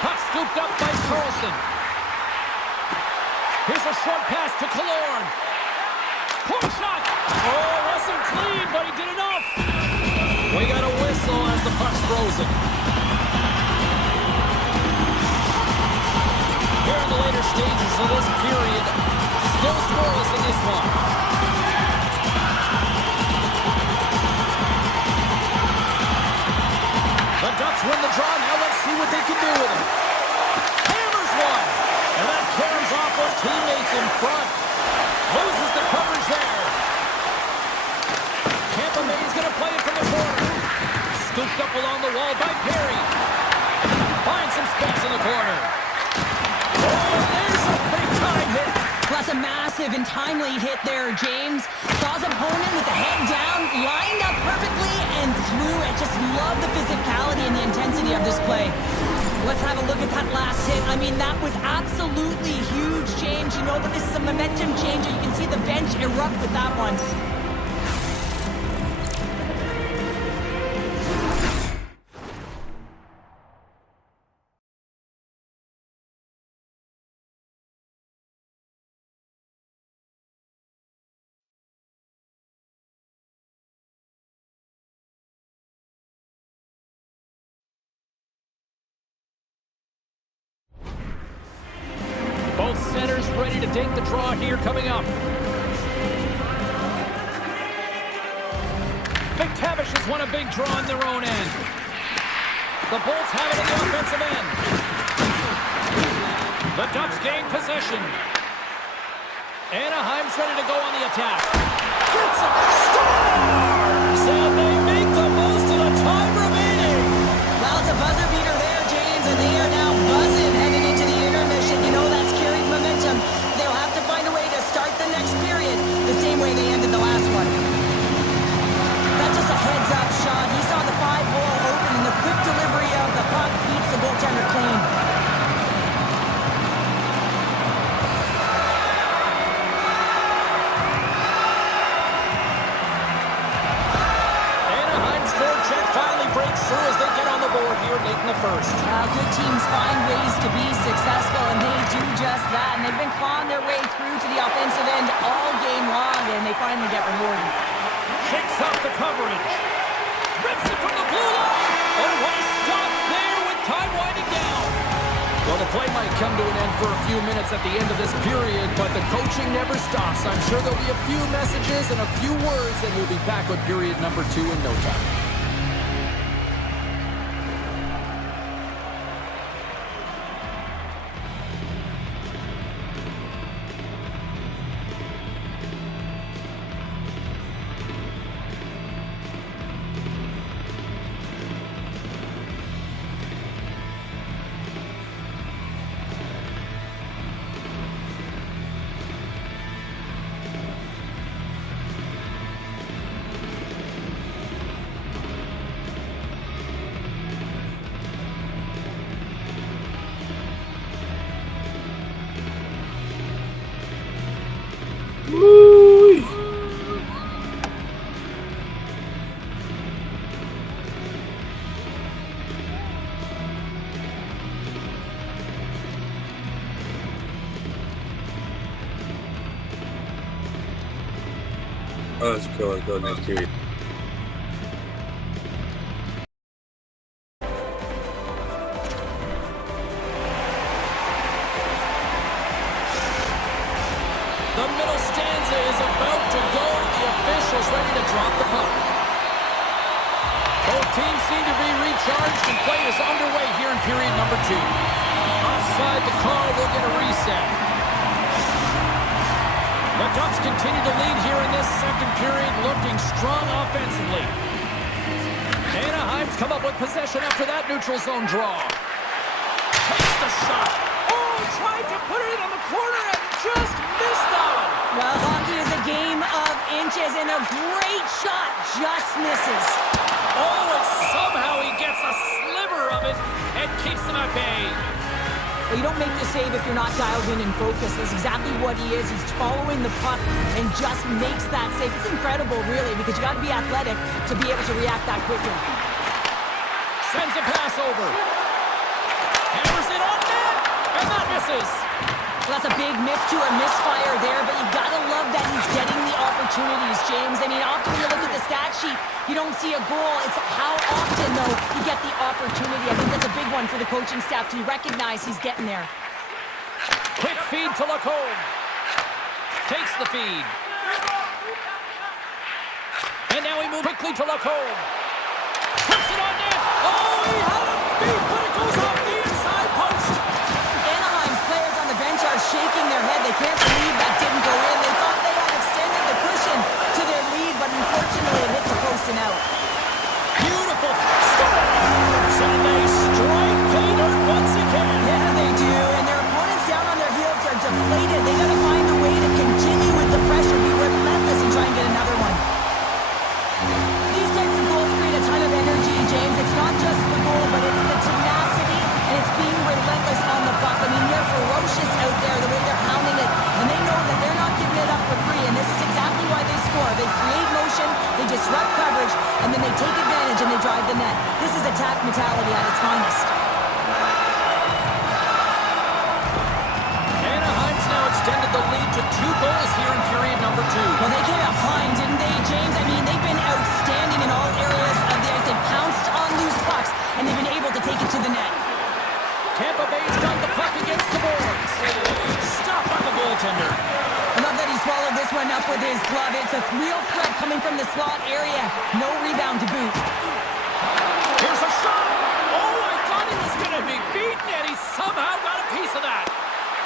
Puck scooped up by Carlson. Here's a short pass to Killorn. Point shot. Oh, wasn't clean, but he did enough. We got a whistle as the puck's frozen. Here in the later stages of this period, still scoreless in this one. Picked up along the wall by Perry. Finds some space in the corner. Oh, there's a big-time hit. Well, that's a massive and timely hit there, James. Saw his opponent with the head down, lined up perfectly, and threw it. Just love the physicality and the intensity of this play. Let's have a look at that last hit. I mean, that was absolutely huge, James. You know that this is a momentum changer. You can see the bench erupt with that one. Both centers ready to take the draw here coming up. McTavish has won a big draw on their own end. The Bolts have it on the offensive end. The Ducks gain possession. Anaheim's ready to go on the attack. Gets it! Scores! And they make the most of the time remaining. Well, it's a buzzer beater there, James, and they are now buzzing heading into the intermission. You know that's carried momentum. They'll have to find a way to start the next period the same way they ended the last one. That's just a heads-up shot. He saw the 5-hole open, and the quick delivery of the puck keeps the goaltender clean. Anaheim's forecheck finally breaks through as they get on the board here late in the first. Good teams find ways to be successful, and they do just that. And they've been clawing their way through to the offensive end all game long, and they finally get rewarded. Shakes off the coverage. Rips it from the blue line. Oh, what a stop there with time winding down. Well, the play might come to an end for a few minutes at the end of this period, but the coaching never stops. I'm sure there'll be a few messages and a few words, and we'll be back with period number 2 in no time. Oh, let's go. Let's go next period. The middle stanza is about to go. The officials ready to drop the puck. Both teams seem to be recharged, and play is underway here in period number 2. Offside the call will get a reset. The Ducks continue to lead here in this second period, looking strong offensively. Anaheim's come up with possession after that neutral zone draw. Takes the shot. Oh, tried to put it in on the corner and just missed that one. Well, hockey is a game of inches, and a great shot just misses. Oh, and somehow he gets a sliver of it and keeps them at bay. Well, you don't make the save if you're not dialed in and focused. That's exactly what he is. He's following the puck and just makes that save. It's incredible, really, because you got to be athletic to be able to react that quickly. Sends a pass over. Hammers it on net, and that misses. So that's a big miss to a misfire there, but you got to love that he's getting the opportunities, James. I mean, often when you look at the stat sheet, you don't see a goal. It's how often, though, you get the opportunity. I think that's a big one for the coaching staff to recognize he's getting there. Quick feed to Lacombe. Takes the feed. And now we move quickly to Lacombe. Puts it on net. Oh, he had a beat, but it goes off the inside post. Anaheim's players on the bench are shaking their head. They can't believe that didn't go in. They thought they had extended the cushion to their lead, but unfortunately it hits the post and out. Beautiful. and they drive the net. This is attack mentality at its finest. Anaheim's now extended the lead to 2 goals here in period number 2. Well, they came out flying, didn't they, James? I mean, they've been outstanding in all areas of the ice. They pounced on loose pucks, and they've been able to take it to the net. Tampa Bay's got the puck against the boards. Stop on the goaltender. I love that he swallowed this one up with his glove. It's a real threat coming from the slot area. No rebound to boot. Here's a shot. Oh, I thought he was going to be beaten, and he somehow got a piece of that.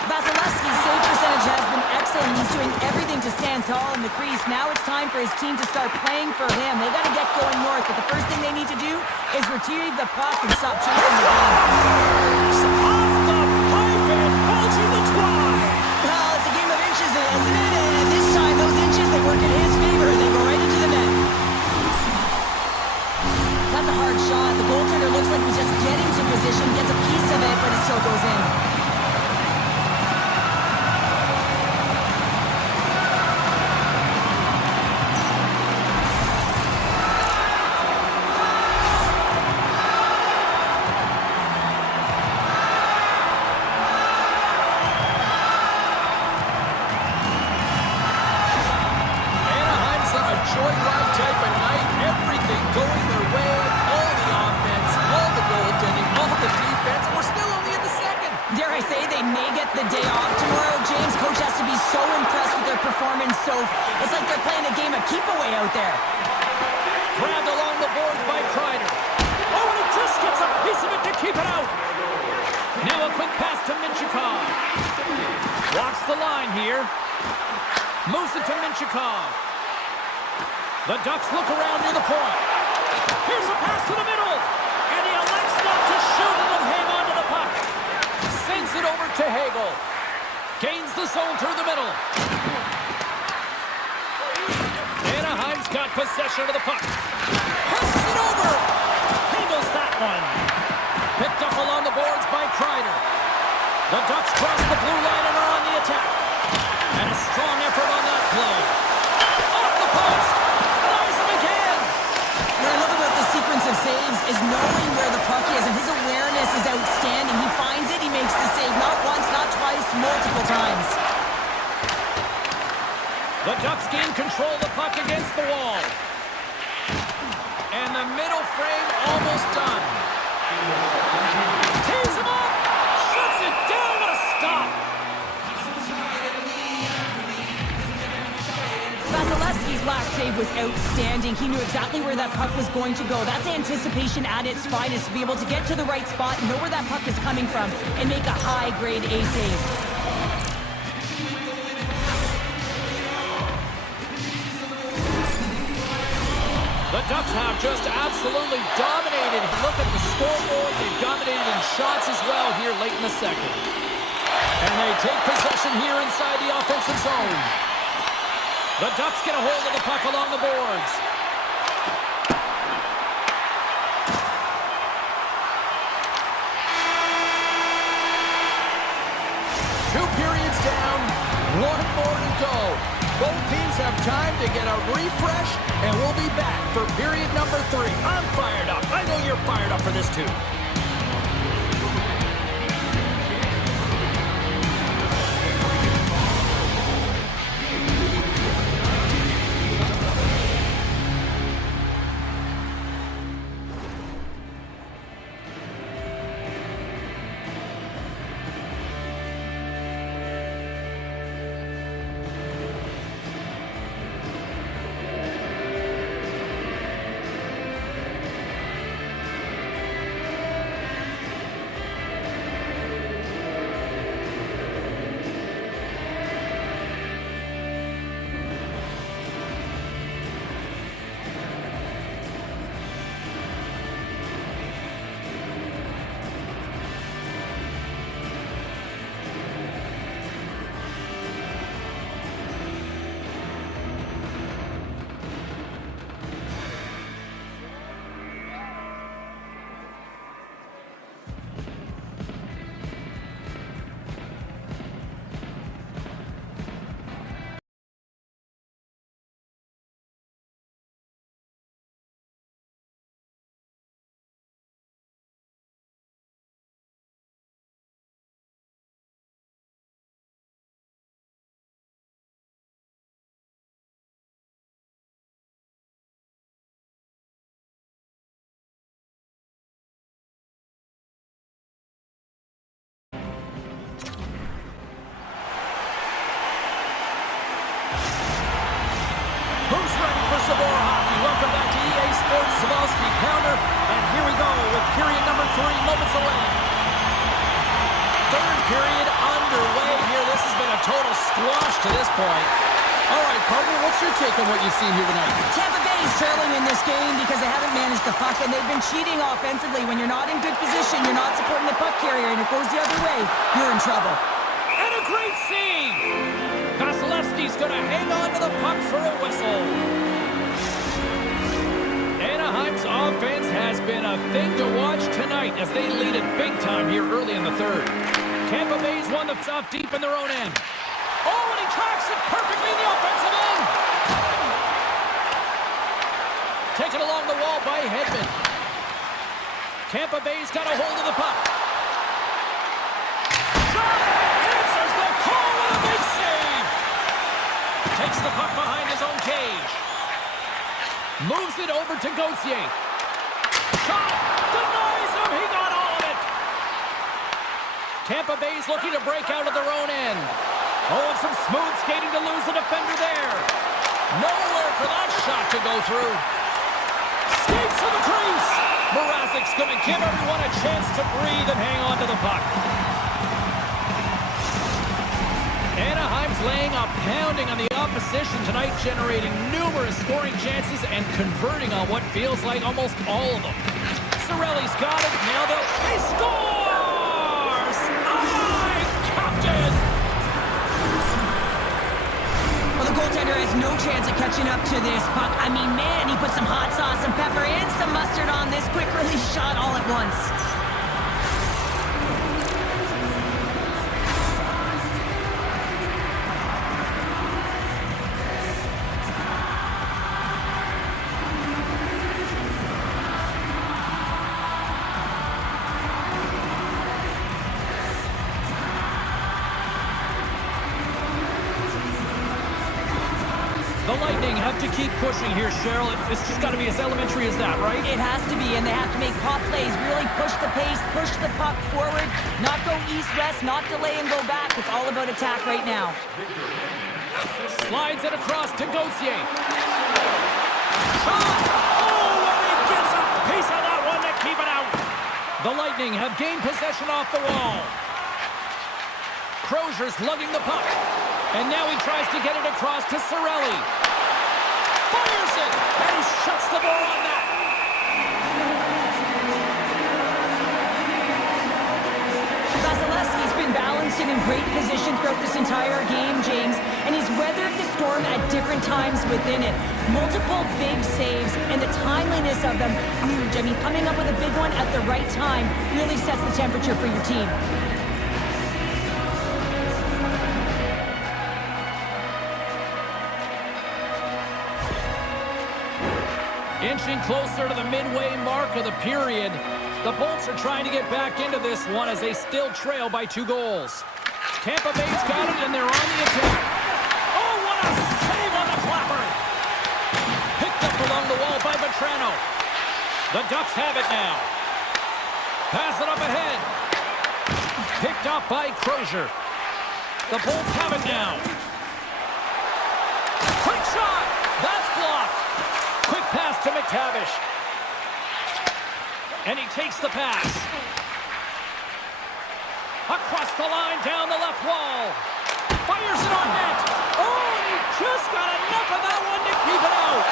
Vasilevsky's save percentage has been excellent. He's doing everything to stand tall in the crease. Now it's time for his team to start playing for him. They got to get going north, but the first thing they need to do is retrieve the puck and stop chasing the game. Off the pipe and bulging the twine. Well, it's a game of inches, isn't it? And this time, those inches, they work in his favor. They go right into the net. That's a hard shot. The goaltender looks like he's just getting to position, gets a piece of it, but it still goes in. Joyride type of night, everything going their way, all the offense, all the goaltending, all the defense. We're still only in the second. Dare I say they may get the day off tomorrow, James. Coach has to be so impressed with their performance, so it's like they're playing a game of keep away out there. Grabbed along the boards by Kreider. Oh, and he just gets a piece of it to keep it out. Now a quick pass to Minchikov. Walks the line here. Moves it to Minchikov. The Ducks look around near the point. Here's a pass to the middle. And he elects not to shoot it and hang on to the puck. Sends it over to Hagel. Gains the zone through the middle. Anaheim's got possession of the puck. Passes it over. Handles that one. Picked up along the boards by Kreider. The Ducks cross the blue line and are on the attack. And a strong effort on that play. Off the post. What I love about the sequence of saves is knowing where the puck is, and his awareness is outstanding. He finds it, he makes the save, not once, not twice, multiple times. The Ducks gain control of the puck against the wall. And the middle frame almost done. Tees him up! Shuts it down! What a stop! Vasilevsky's last save was outstanding. He knew exactly where that puck was going to go. That's anticipation at its finest, to be able to get to the right spot, know where that puck is coming from, and make a high-grade A save. The Ducks have just absolutely dominated. Look at the scoreboard. They've dominated in shots as well here late in the second. And they take possession here inside the offensive zone. The Ducks get a hold of the puck along the boards. Two periods down, one more to go. Both teams have time to get a refresh, and we'll be back for period number 3. I'm fired up. I know you're fired up for this too. period number 3 moments away. Third period underway here. This has been a total squash to this point. All right, partner, what's your take on what you've seen here tonight? Tampa Bay is trailing in this game because they haven't managed the puck, and they've been cheating offensively. When you're not in good position, you're not supporting the puck carrier, and it goes the other way, you're in trouble. And a great save! Vasilevsky's going to hang on to the puck for a whistle. Anaheim's offense has been a thing to watch tonight as they lead it big time here early in the third. Tampa Bay's won the stuff deep in their own end. Oh, and he tracks it perfectly in the offensive end. Taken along the wall by Hedman. Tampa Bay's got a hold of the puck. Shot! Answers the call with a big save. Takes the puck behind his own cage. Moves it over to Gauthier. Shot! Denies him! He got all of it! Tampa Bay's looking to break out of their own end. Oh, and some smooth skating to lose the defender there. Nowhere for that shot to go through. Skates to the crease. Mrazek's going to give everyone a chance to breathe and hang on to the puck. Anaheim's laying a pounding on the opposition tonight, generating numerous scoring chances and converting on what feels like almost all of them. Cirelli's got it. Nailed it. He scores! Aye, Captain! Well, the goaltender has no chance of catching up to this puck. I mean, man, he put some hot sauce, some pepper, and some mustard on this quick release shot all at once. The Lightning have to keep pushing here, Cheryl. It's just got to be as elementary as that, right? It has to be, and they have to make pop plays, really push the pace, push the puck forward, not go east-west, not delay and go back. It's all about attack right now. Slides it across to Gauthier. Shot! Oh, and he gets a piece of that one to keep it out. The Lightning have gained possession off the wall. Crozier's lugging the puck. And now he tries to get it across to Cirelli. Fires it! And he shuts the door on that. Vasilevsky's been balanced and in great position throughout this entire game, James, and he's weathered the storm at different times within it. Multiple big saves, and the timeliness of them, huge. I mean, coming up with a big one at the right time really sets the temperature for your team. Inching closer to the midway mark of the period. The Bolts are trying to get back into this one as they still trail by 2 goals. Tampa Bay's got it, and they're on the attack. Oh, what a save on the flapper! Picked up along the wall by Vetrano. The Ducks have it now. Pass it up ahead. Picked up by Crozier. The Bolts have it now. Quick shot! That's blocked. Quick pass to McTavish. And he takes the pass. Across the line, down the left wall. Fires it on net. Oh, he just got enough of that one to keep it out.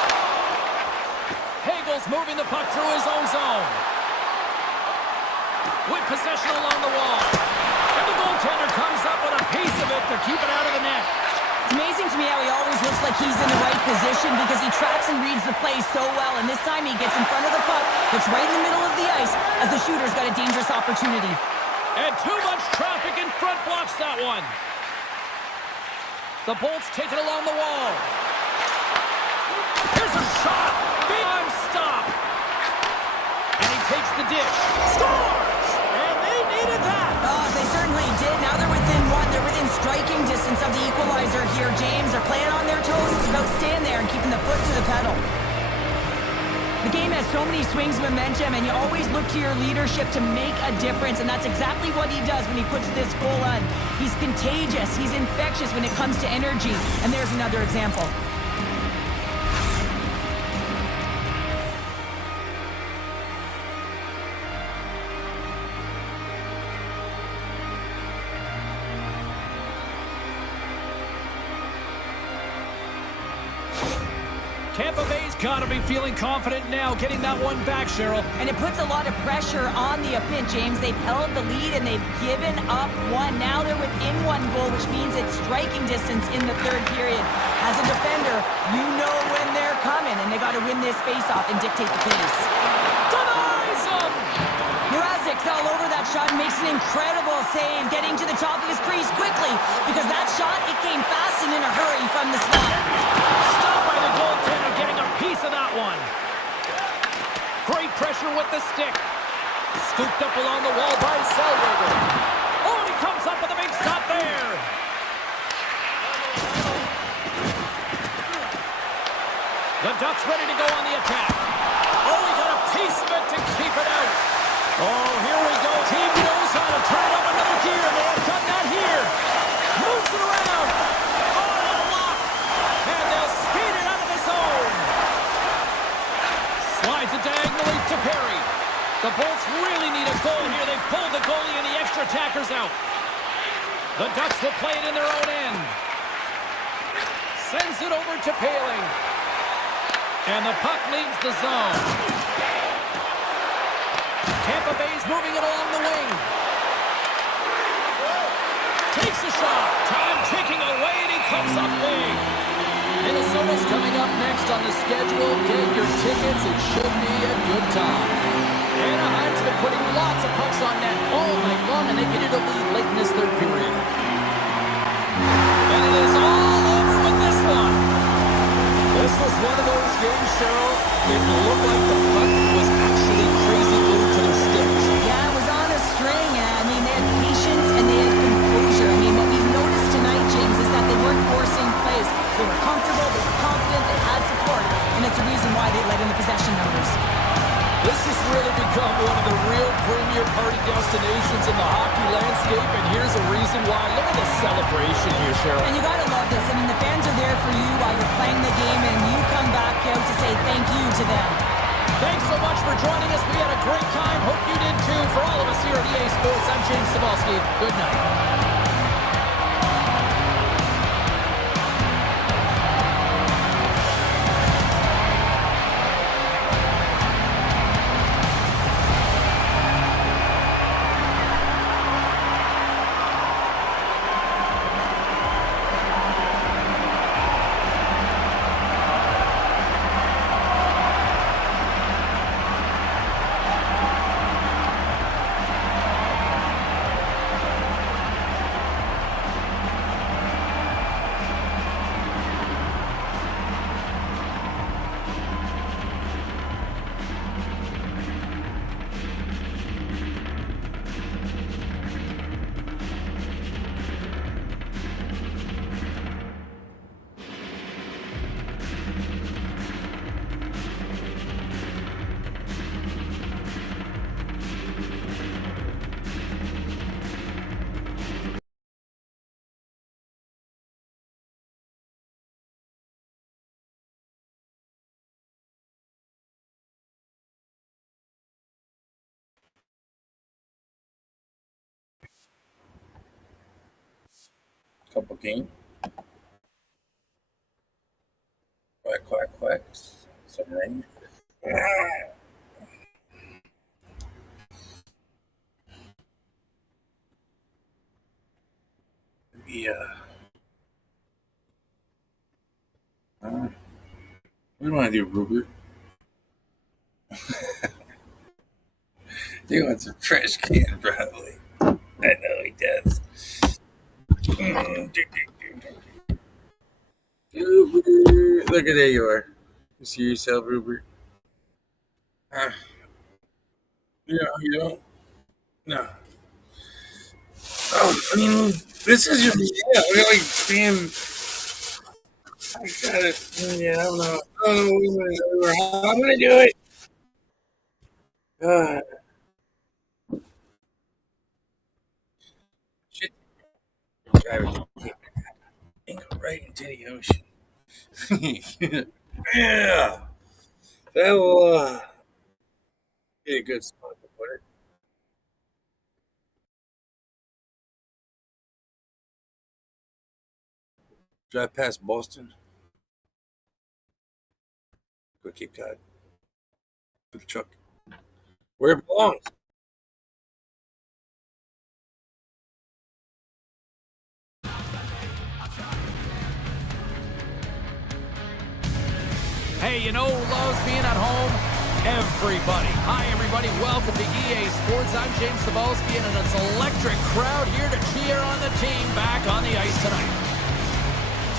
Hagel's moving the puck through his own zone. With possession along the wall. And the goaltender comes up with a piece of it to keep it out of the net. It's amazing to me how he always looks like he's in the right position because he tracks and reads the play so well, and this time he gets in front of the puck, gets right in the middle of the ice as the shooter's got a dangerous opportunity. And too much traffic in front blocks that one. The Bolts take it along the wall. Here's a shot. Big time stop. And he takes the dish. Scores! And they needed that. Oh, they certainly did. Now they're within 1. They're within striking distance of the equalizer here, James. They're playing on their toes. It's about staying there and keeping the foot to the pedal. The game has so many swings of momentum, and you always look to your leadership to make a difference, and that's exactly what he does when he puts this goal on. He's contagious. He's infectious when it comes to energy, and there's another example. Tampa Bay's got to be feeling confident now, getting that one back, Cheryl. And it puts a lot of pressure on the opponent, James. They've held the lead and they've given up one. Now they're within one goal, which means it's striking distance in the third period. As a defender, you know when they're coming, and they got to win this faceoff and dictate the pace. Denies him! Mrazek's all over that shot and makes an incredible save, getting to the top of his crease quickly, because that shot, it came fast and in a hurry from the slot. Stopped by the goaltender, getting a piece of that one. Great pressure with the stick. Scooped up along the wall by Zellweger. Oh, and he comes up with a big stop there. The Ducks ready to go on the attack. Oh, he got a piece of it to keep it out. Oh, here we go. Team knows how to turn up another gear. They have done that here. Moves it around. Oh, and a lock. And they'll speed it out of the zone. Slides it diagonally to Perry. The Bolts really need a goal here. They pulled the goalie and the extra attackers out. The Ducks will play it in their own end. Sends it over to Paling. And the puck leaves the zone. Tampa Bay's moving it along the wing. Takes a shot. Time ticking away, and he comes up big. Minnesota's coming up next on the schedule. Get your tickets. It should be a good time. Anaheim's been putting lots of pucks on net all night long, and they get it a lead late in this third period. And it is all over with this one. This was one of those games, Cheryl. It looked like the puck was actually crazy glued to their sticks. Yeah, it was on a string. I mean, they had patience and they had composure. I mean, what we've noticed tonight, James, is that they weren't forcing plays. They were comfortable, they were confident, they had support, and it's a reason why they led in the possession numbers. This has really become one of the real premier party destinations in the hockey landscape, and here's a reason why. Look at the celebration here, Cheryl. And you gotta love this. I mean, the fans are there for you while you're playing the game, and you come back out to say thank you to them. Thanks so much for joining us. We had a great time. Hope you did too. For all of us here at EA Sports, I'm James Cebulski. Good night. Couple game. Quack, quack, quack. Some rain. Yeah. What do you want to do, Rupert? He wants a trash can, probably. I know he does. Rupert. Look at there you are. You see yourself, Rupert? Yeah, you don't? No. Oh, I mean, this is your, yeah, we're like being, I got it. Yeah, I don't know. I'm going to do it. Shit. Drive it. And go right into the ocean. Yeah. That will be a good spot to put it. Drive past Boston. But keep tied. Put the truck where it belongs. Hey, you know who loves being at home? Everybody. Hi, everybody. Welcome to EA Sports. I'm James Cebulski, and it's an electric crowd here to cheer on the team back on the ice tonight.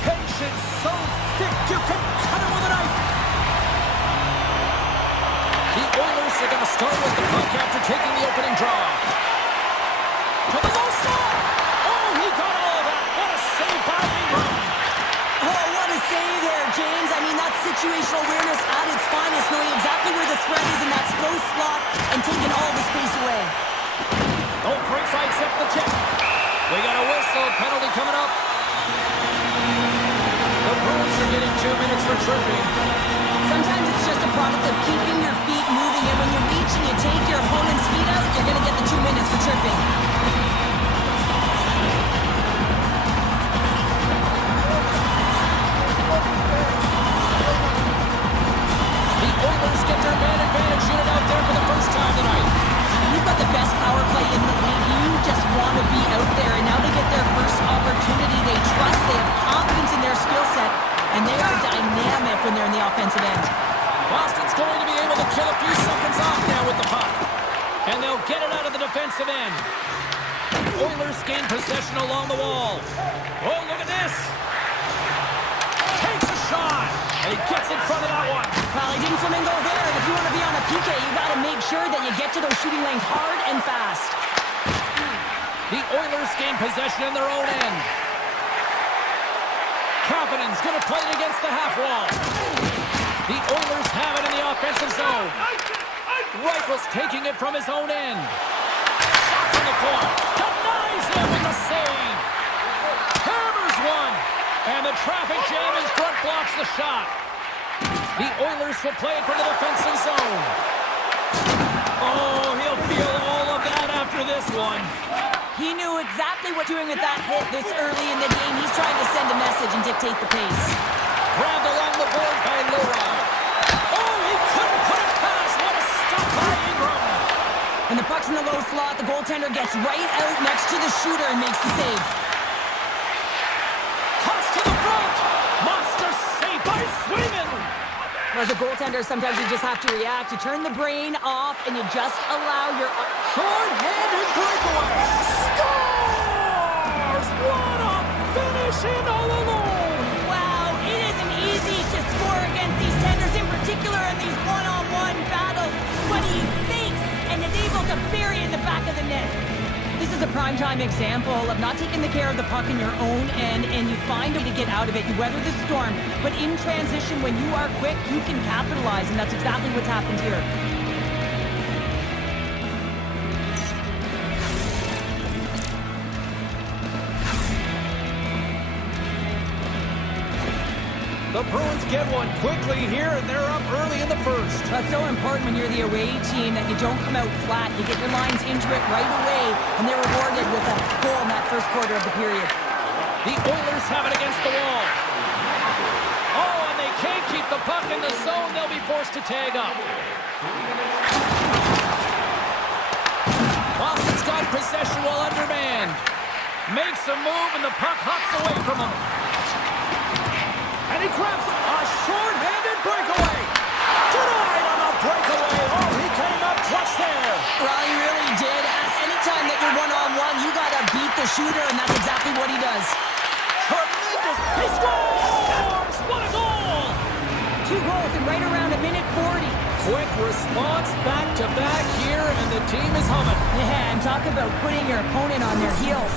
Tension so thick you can cut it with a knife. The Oilers are going to start with the puck after taking the opening draw. To the low slot. Oh, he got all of that. What a save by Ingram. Oh, what a save there, James. I mean, that's situational awareness at its finest, knowing exactly where the threat is in that slow slot and taking all the space away. Oh, break side set the check. We got a whistle. Penalty coming up. The Bruins are getting 2 minutes for tripping. Sometimes it's just a product of keeping your feet moving, and when you reach and you take your opponent's feet out, you're going to get the 2 minutes for tripping. The Oilers get their man advantage unit out there for the first time tonight. You've got the best power play in the league. You just want to be out there, and now they get their first opportunity. They trust, they have confidence in their skill set, and they are dynamic when they're in the offensive end. Boston's going to be able to kill a few seconds off now with the puck. And they'll get it out of the defensive end. Oilers gain possession along the wall. Oh, look at this. Takes a shot. And he gets in front of that one. Well, he didn't flamingo there, and if you want to be on a PK, you got to make sure that you get to those shooting lanes hard and fast. The Oilers gain possession in their own end. Kapanen's going to play it against the half wall. The Oilers have it in the offensive zone. Reichel's taking it from his own end. Shot from the corner. Denies him with a save. Hammers one. And the traffic jam in front blocks the shot. The Oilers will play it from the defensive zone. Oh, he'll feel all of that after this one. He knew exactly what doing with that hit this early in the game. He's trying to send a message and dictate the pace. Grabbed along the board by Leroy. Oh, he couldn't put it past. What a stop by Ingram. When the puck's in the low slot, the goaltender gets right out next to the shooter and makes the save. Cuts to the front. Monster save by Swayman. As a goaltender, sometimes you just have to react. You turn the brain off and you just allow your... Short-handed breakaway. Scores! What a finish in all alone. Wow, it isn't easy to score against these tenders, in particular in these one-on-one battles. But he thinks and is able to bury it in the back of the net. This is a primetime example of not taking the care of the puck in your own end, and you find a way to get out of it. You weather the storm, but in transition, when you are quick, you can capitalize, and that's exactly what's happened here. The Bruins get one quickly here, and they're up early in the first. That's so important when you're the away team that you don't come out flat. You get your lines into it right away, and they're rewarded with a goal in that first quarter of the period. The Oilers have it against the wall. Oh, and they can't keep the puck in the zone. They'll be forced to tag up. Boston's got possession while undermanned. Makes a move, and the puck hops away from him. And he grabs a short-handed breakaway. Denied on the breakaway. Oh, he came up clutch there. Well, he really did. Anytime that you're one-on-one, you got to beat the shooter, and that's exactly what he does. Tremendous. He scores! What a goal! 2 goals in right around a minute 40. Quick response back-to-back here, and the team is humming. Yeah, and talk about putting your opponent on their heels.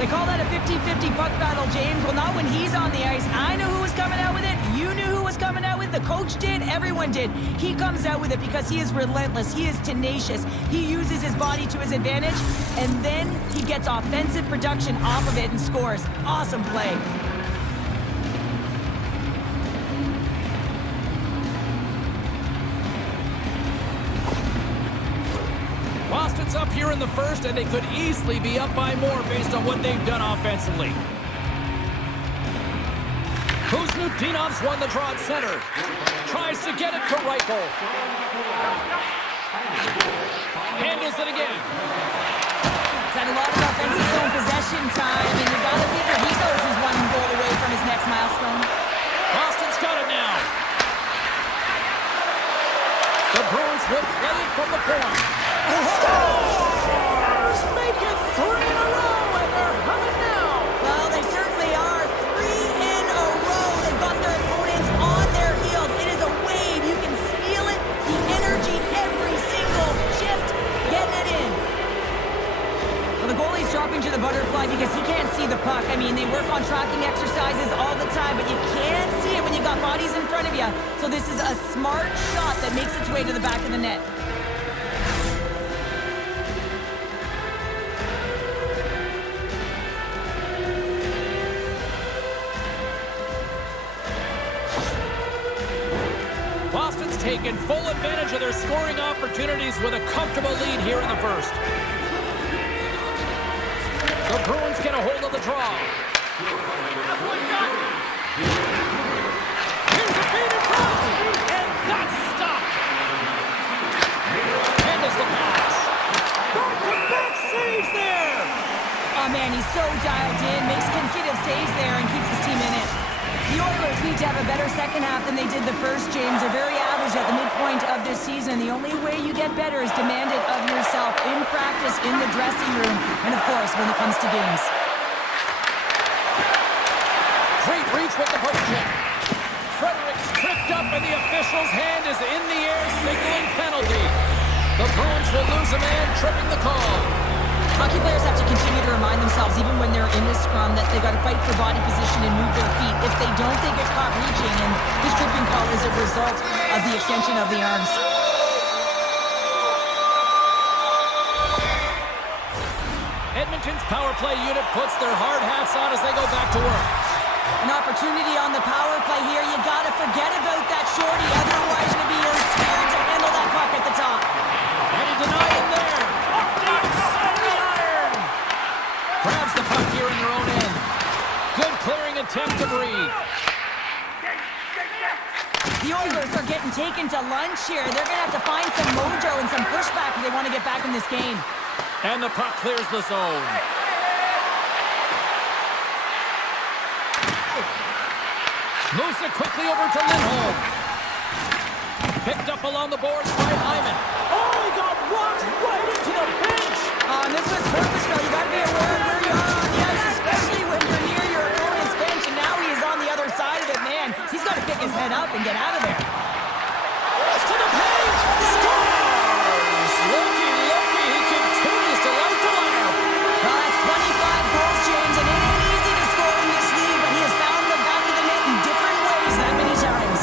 They call that a 50-50 puck battle, James. Well, not when he's on the ice. I know who was coming out with it. You knew who was coming out with it. The coach did. Everyone did. He comes out with it because he is relentless. He is tenacious. He uses his body to his advantage, and then he gets offensive production off of it and scores. Awesome play. Boston's up here in the first, and they could easily be up by more based on what they've done offensively. Kuzmutinov's won the draw at center. Tries to get it to Reichel. Handles it again. He's had a lot of offensive zone possession time, and you gotta figure he knows he's one goal away from his next milestone. Boston's got it now. The Bruins will play it from the point. Scores! Make it 3 in a row, and they're humming now. Well, they certainly are. 3 in a row. They've got their opponents on their heels. It is a wave. You can feel it. The energy every single shift. Getting it in. Well, the goalie's dropping to the butterfly because he can't see the puck. I mean, they work on tracking exercises all the time, but you can't see it when you got bodies in front of you. So this is a smart shot that makes its way to the back of the net. Boston's taken full advantage of their scoring opportunities with a comfortable lead here in the first. The Bruins get a hold of the draw. Here's a feed in front, and that's stopped. Handles the pass. Back-to-back saves there. Oh man, he's so dialed in, makes consecutive saves there and keeps his team in it. The Oilers need to have a better second half than they did the first, James. They're very average at the midpoint of this season. The only way you get better is demand it of yourself in practice, in the dressing room, and of course, when it comes to games. Great reach with the post check. Frederic's tripped up, and the official's hand is in the air, signaling penalty. The Bruins will lose a man, tripping the call. Hockey players have to continue to remind themselves, even when they're in the scrum, that they've got to fight for body position and move their feet. If they don't, they get caught reaching, and this tripping call is a result of the extension of the arms. Edmonton's power play unit puts their hard hats on as they go back to work. An opportunity on the power play here. You got to forget about that shorty, otherwise you'll be scared to handle that puck at the top. And he denied it there. Off the outside of the iron. Grabs the puck here in their own end. Good clearing attempt to breathe. The Oilers are getting taken to lunch here. They're going to have to find some mojo and some pushback if they want to get back in this game. And the puck clears the zone. Moves it quickly over to Lindholm. Picked up along the boards by Hyman. Oh, he got walked right into the bench. And this was purposeful. You got to be aware of where you are on the ice, especially when you're near your opponent's bench. And now he is on the other side of it, man. He's got to pick his head up and get out of there. To the paint. Scores! Looky, he continues to light the lineup. Well, that's 25 goals, James, and it ain't easy to score in this league, but he has found the back of the net in different ways that many times.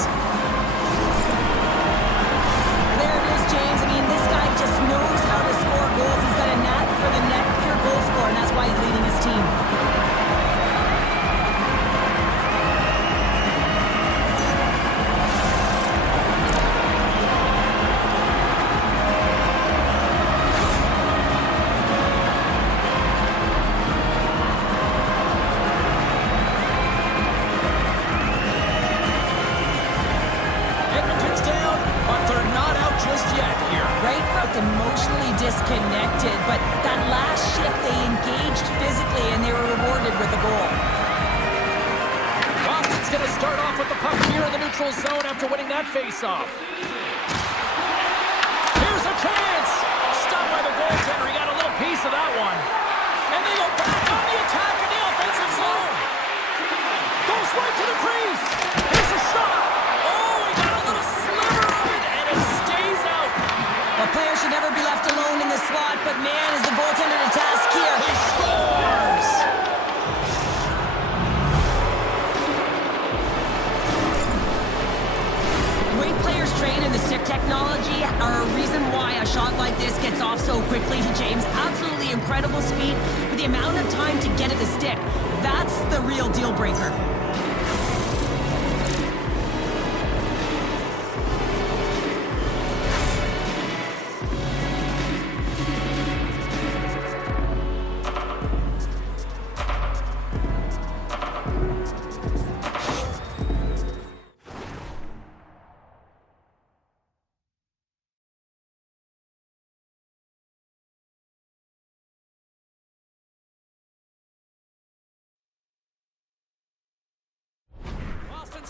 There it is, James. I mean, this guy just knows how to score goals. He's got a knack for the net, pure goal scorer, and that's why he's leading his team. Edmonton's down, but they're not out just yet here. Right from emotionally disconnected, but that last shift they engaged physically and they were rewarded with a goal. Boston's going to start off with the puck here in the neutral zone after winning that faceoff. Here's a chance! Stopped by the goaltender. He got a little piece of that one. And they go back on the attack in the offensive zone. Goes right to the crease. Here's a shot. Oh, he got a little sliver of it, and it stays out. A player should never be left alone in the slot, but man, is the goaltender to task here. He scores! Great players train in the stick technology are a reason why a shot like this gets off so quickly to James. Absolutely incredible speed, but the amount of time to get at the stick, that's the real deal breaker.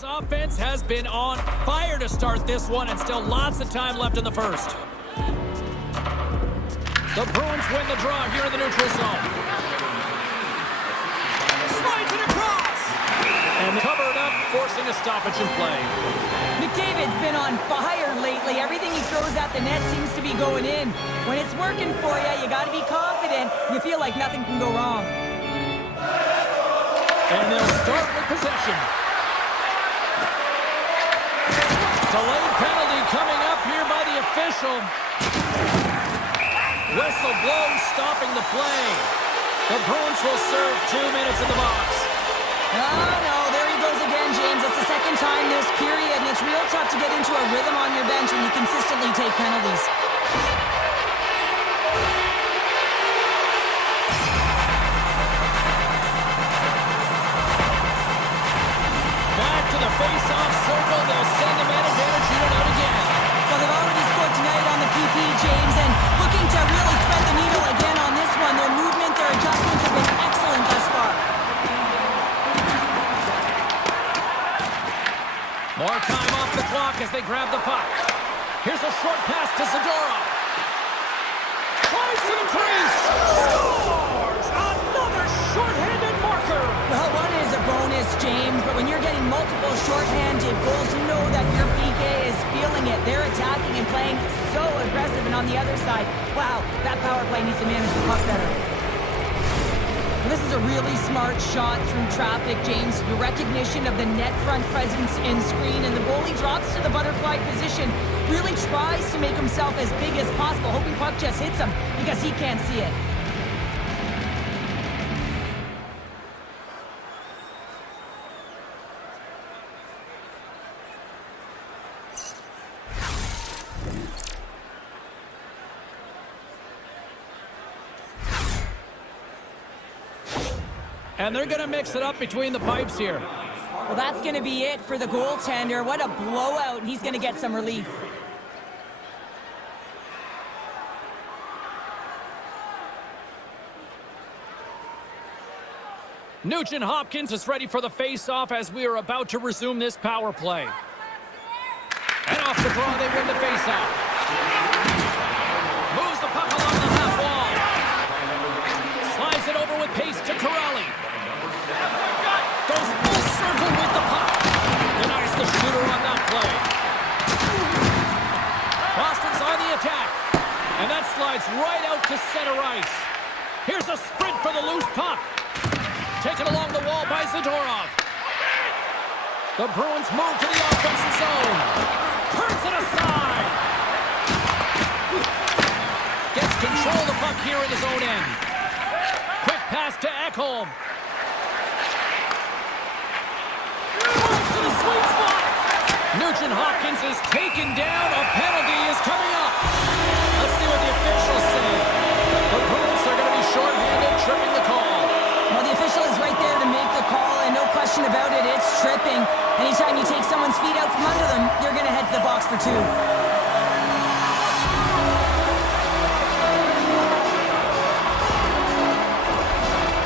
Offense has been on fire to start this one, and still lots of time left in the first. The Bruins win the draw here in the neutral zone. Slides it across! And covered up, forcing a stoppage in play. McDavid's been on fire lately. Everything he throws at the net seems to be going in. When it's working for you, you got to be confident. You feel like nothing can go wrong. And they'll start with possession. Delayed penalty coming up here by the official. Whistle blows, stopping the play. The Bruins will serve 2 minutes in the box. Oh, no, there he goes again, James. It's the second time this period, and it's real tough to get into a rhythm on your bench when you consistently take penalties. Back to the face-off circle. They'll send the man advantage unit out again. Well, they've already scored tonight on the PP, James, and looking to really thread the needle again on this one. Their movement, their adjustments have been excellent thus far. More time off the clock as they grab the puck. Here's a short pass to Zadorov. Tries to the crease. Scores! Another shorthanded marker. Well, one is a bonus, James, but when you're getting multiple shorthanded goals, you know that your PK is feeling it. They're attacking and playing so aggressive, and on the other side, wow, that power play needs to manage the puck better. This is a really smart shot through traffic, James. The recognition of the net front presence and screen, and the goalie drops to the butterfly position, really tries to make himself as big as possible, hoping puck just hits him because he can't see it. And they're going to mix it up between the pipes here. Well, that's going to be it for the goaltender. What a blowout. He's going to get some relief. Nugent Hopkins is ready for the face-off as we are about to resume this power play. And off the draw, they win the face-off. Moves the puck along the half wall. Slides it over with pace to Corrali. Goes full circle with the puck. Denies the shooter on that play. Boston's on the attack. And that slides right out to center ice. Here's a sprint for the loose puck. Taken along the wall by Zadorov. The Bruins move to the offensive zone. Turns it aside. Gets control of the puck here in his own end. Quick pass to Ekholm. Drives to the sweet spot. Nugent Hopkins is taken down. A penalty is coming up. Let's see what the officials say. The Bruins are going to be shorthanded, tripping the call. Well, the official is right there to make the call, and no question about it, it's tripping. Anytime you take someone's feet out from under them, you're going to head to the box for two.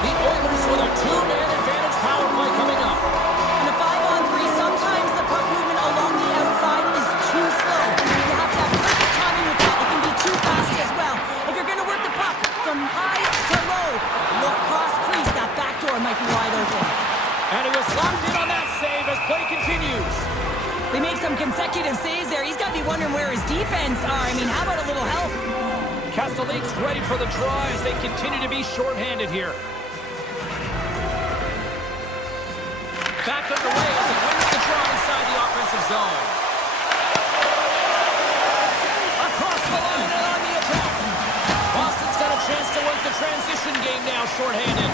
The Oilers with a two-man advantage power play coming up. In a 5-on-3, sometimes the puck movement along the outside is too slow. You have to have perfect timing with that. It can be too fast as well. If you're going to work the puck from high to low, look cross crease. That back door might be wide open. And he was locked in on that save as play continues. They make some consecutive saves there. He's got to be wondering where his defense are. I mean, how about a little help? Castellique's ready for the draw as they continue to be shorthanded here. Back underway as it wins the draw inside the offensive zone. Across the line and on the attack. Boston's got a chance to work the transition game now, shorthanded.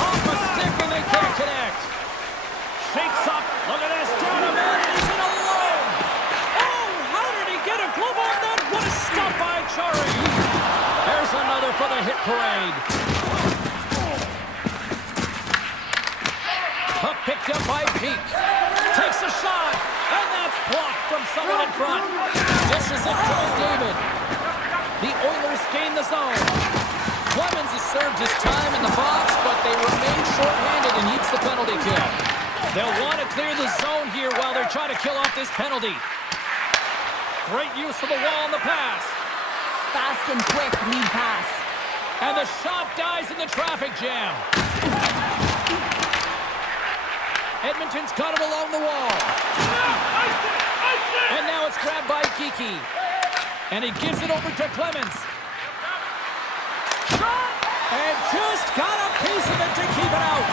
Off a stick and they can't connect. Shakes up. Look at this. Down a man. He's in alone. Oh, how did he get a glove on that? What a stop by Chari. There's another for the hit parade. Puck picked up by Peak. Takes a shot. And that's blocked from someone in front. Dishes it to David. The Oilers gain the zone. Clemens has served his time in the box, but they remain shorthanded and heats the penalty kill. They'll want to clear the zone here while they're trying to kill off this penalty. Great use of the wall on the pass. Fast and quick lead pass. And the shot dies in the traffic jam. Edmonton's got it along the wall. And now it's grabbed by Kiki. And he gives it over to Clemens. Shot! And just got a piece of it to keep it out.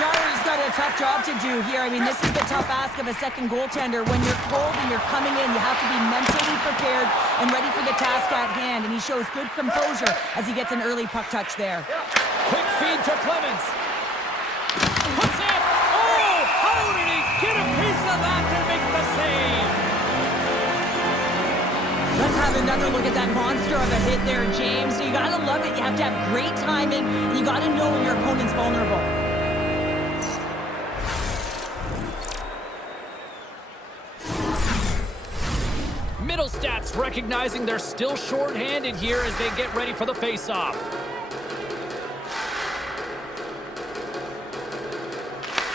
Jarry's got a tough job to do here. I mean, this is the tough ask of a second goaltender. When you're cold and you're coming in, you have to be mentally prepared and ready for the task at hand. And he shows good composure as he gets an early puck touch there. Quick feed to Clemens. Puts it. Oh, how did he get a piece of that to make the save? Let's have another look at that monster of a hit there, James. You got to love it. You have to have great timing. And you got to know when your opponent's vulnerable. Middlestats recognizing they're still short-handed here as they get ready for the face-off.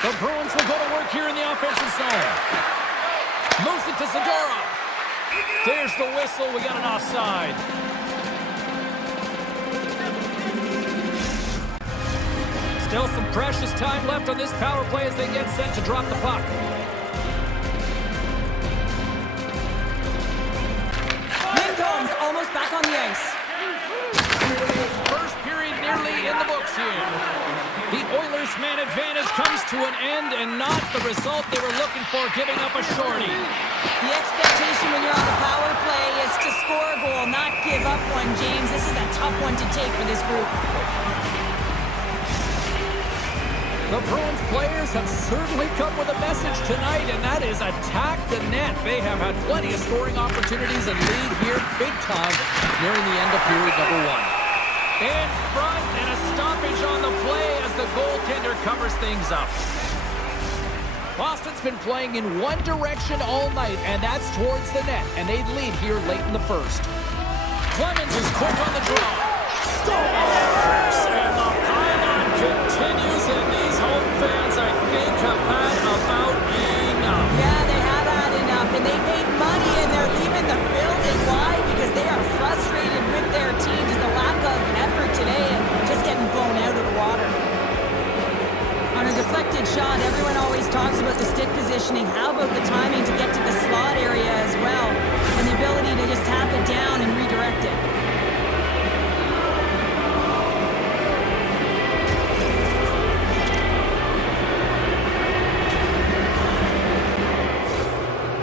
The Bruins will go to work here in the offensive zone. Moves it to Segura. There's the whistle. We got an offside. Still some precious time left on this power play as they get set to drop the puck. Almost back on the ice. First period nearly in the books here. The Oilers' man advantage comes to an end and not the result they were looking for, giving up a shorty. The expectation when you're on the power play is to score a goal, not give up one, James. This is a tough one to take for this group. The Bruins players have certainly come with a message tonight, and that is attack the net. They have had plenty of scoring opportunities and lead here big time nearing the end of period number one. In front and a stoppage on the play as the goaltender covers things up. Boston's been playing in one direction all night, and that's towards the net, and they lead here late in the first. Clemens is quick on the draw. Scores! And the pylon continues, and these home fans, I think, have had about enough. Yeah, they have had enough, and they made money, and they're leaving the building. Why? Because they are frustrated with their team. Just a lack of effort today and just getting blown out of the water. On a deflected shot, everyone always talks about the stick positioning. How about the timing to get to the slot area as well, and the ability to just tap it down and redirect it?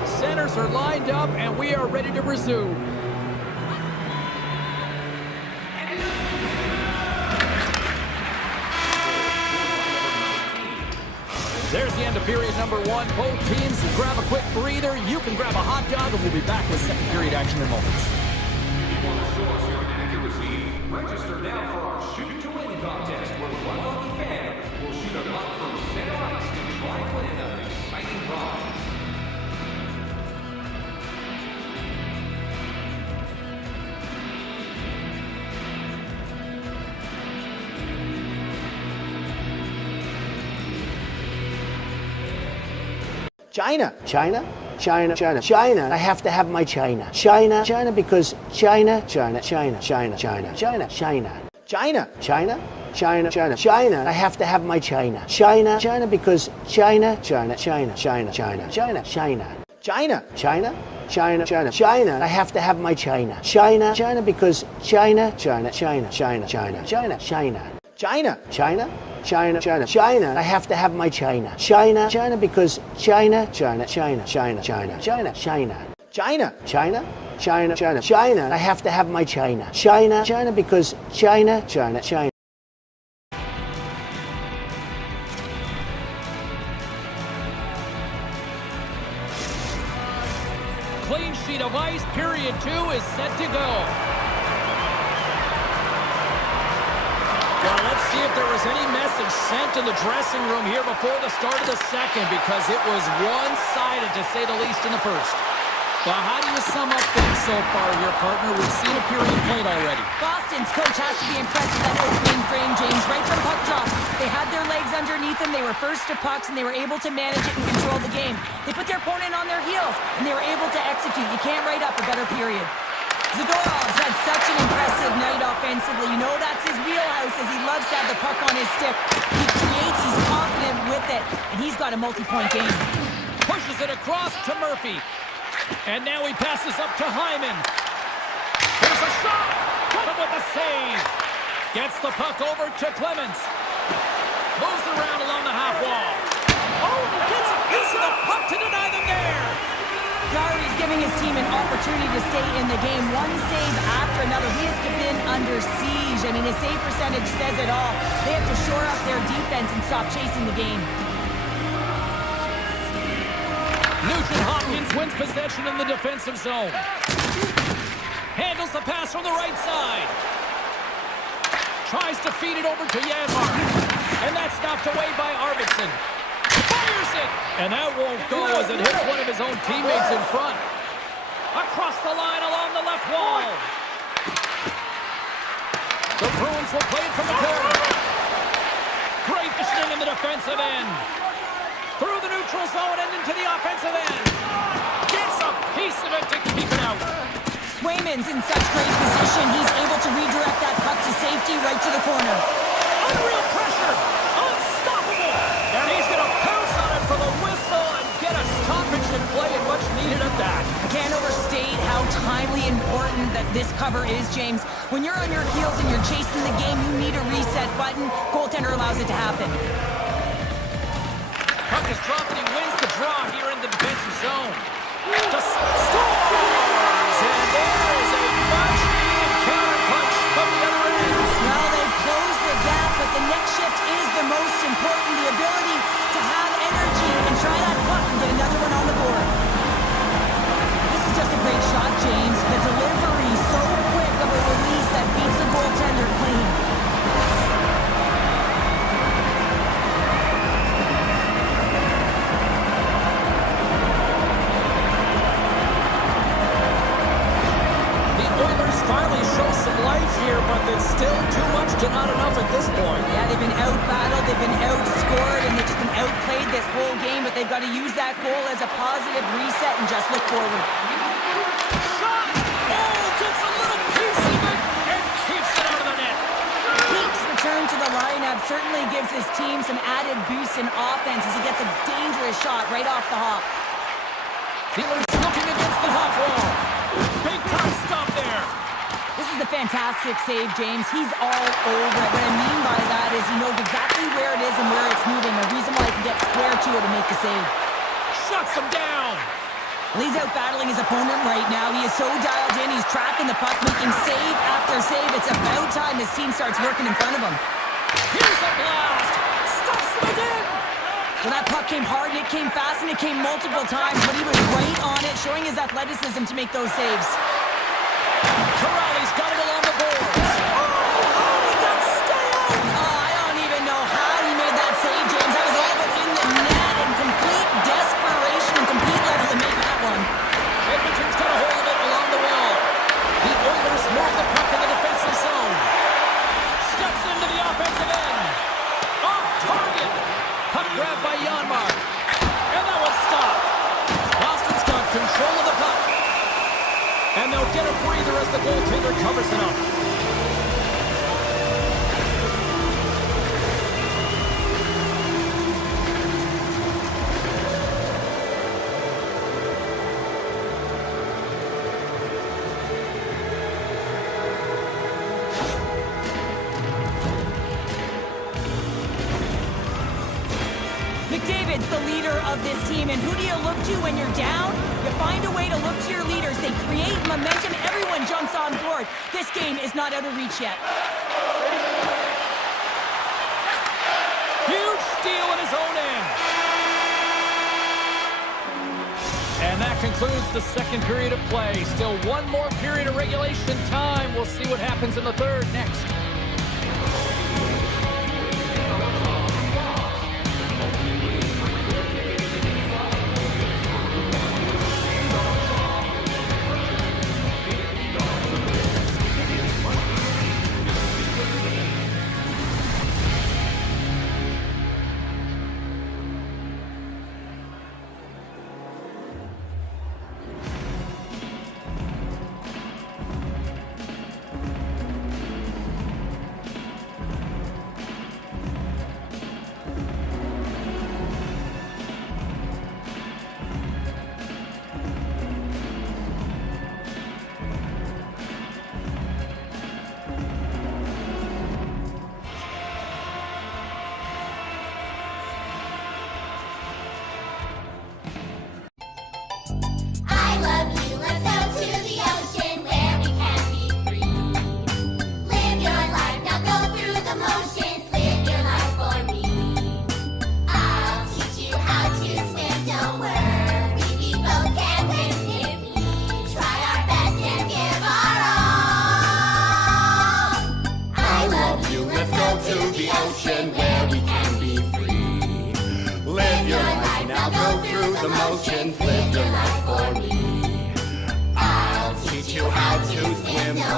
Centers are lined up, and we are ready to resume. There's the end of period number one. Both teams will grab a quick breather. You can grab a hot dog, and we'll be back with second period action in moments. If you want to show us your accuracy, register now for our Shoot to Win contest, where one lucky fan will shoot a puck from center ice to try and win an exciting prize. China, China, China, China, China. I have to have my China. China, China, because China, China, China, China, China, China, China. China, China, China, China, China. I have to have my China. China, China, because China, China, China, China, China, China, China. China, China, China, China, China. I have to have my China. China, China, because China, China, China, China, China, China, China. China, China, China, China, China. I have to have my China. China, China, because China, China, China, China, China, China, China. China, China, China, China, China. I have to have my China. China, China, because China, China, China. Clean sheet of ice. Period two is set to go. Well, let's see if there was any message sent in the dressing room here before the start of the second, because it was one-sided, to say the least, in the first. Well, how do you sum up things so far here, partner? We've seen a period played already. Boston's coach has to be impressed with that opening frame, James. Right from puck drop. They had their legs underneath them. They were first to pucks, and they were able to manage it and control the game. They put their opponent on their heels, and they were able to execute. You can't write up a better period. Zagorov's had such an impressive night offensively. You know that's his wheelhouse, as he loves to have the puck on his stick. He creates, he's confident with it, and he's got a multi-point game. Pushes it across to Murphy. And now he passes up to Hyman. Here's a shot. Got him with a save. Gets the puck over to Clemens. Moves around along the half wall. Oh, he gets a piece of the puck to deny them there. Jarry's giving his team an opportunity to stay in the game. One save after another. He has been under siege. I mean, his save percentage says it all. They have to shore up their defense and stop chasing the game. Nugent-Hopkins wins possession in the defensive zone. Handles the pass from the right side. Tries to feed it over to Janmark. And that's knocked away by Arvidsson. Fires it! And that won't go as it hits one of his own teammates in front. Across the line along the left wall. The Bruins will play it from the corner. Great positioning in the defensive end. Through the neutral zone and into the offensive end. Gets a piece of it to keep it out. Swayman's in such great position. He's able to redirect that puck to safety right to the corner. Unreal pressure. Unstoppable. And he's going to pounce on it for the whistle and get a stoppage in play, and much needed at that. I can't overstate how timely important that this cover is, James. When you're on your heels and you're chasing the game, you need a reset button. Goaltender allows it to happen. Puck is dropped and he wins the draw here in the defensive zone. Scores! And there is a much-needed counter-punch from the other end. Well, they've closed the gap, but the next shift is the most important. The ability to have energy and try that puck and get another one on the board. This is just a great shot, James. The delivery so quick of a release that beats the goaltender clean. Finally shows some life here, but it's still too much to not enough at this point. Yeah, they've been out-battled, they've been outscored, and they've just been outplayed this whole game, but they've got to use that goal as a positive reset and just look forward. Shot! Oh, gets a little piece of it and keeps it out of the net. Peak's return to the lineup certainly gives his team some added boost in offense as he gets a dangerous shot right off the hop. Steelers looking against the half wall. Big time stop there. This is a fantastic save, James. He's all over it. What I mean by that is he knows exactly where it is and where it's moving. The reason why he can get square to it and make the save. Shuts him down. He's out battling his opponent right now. He is so dialed in. He's tracking the puck, making save after save. It's about time his team starts working in front of him. Here's a blast. Stuffs him again. So that puck came hard, and it came fast, and it came multiple times, but he was right on it, showing his athleticism to make those saves. Corrali's got it along the boards. Oh, how did that stay out? Oh, I don't even know how he made that save, James. That was all but in the net in complete desperation and complete level to make that one. Edmonton's got a hold of it along the wall. The Oilers move the puck in the defensive zone. Steps into the offensive end. Off target. Puck grabbed by Janmark. And that was stopped. Boston's got control of the puck. And they'll get a breather as the goaltender covers it up. McDavid's the leader of this team, and who do you look to when you're down? You find a way to look to your leaders. They create momentum. Everyone jumps on board. This game is not out of reach yet. Huge steal in his own end. And that concludes the second period of play. Still one more period of regulation time. We'll see what happens in the third next.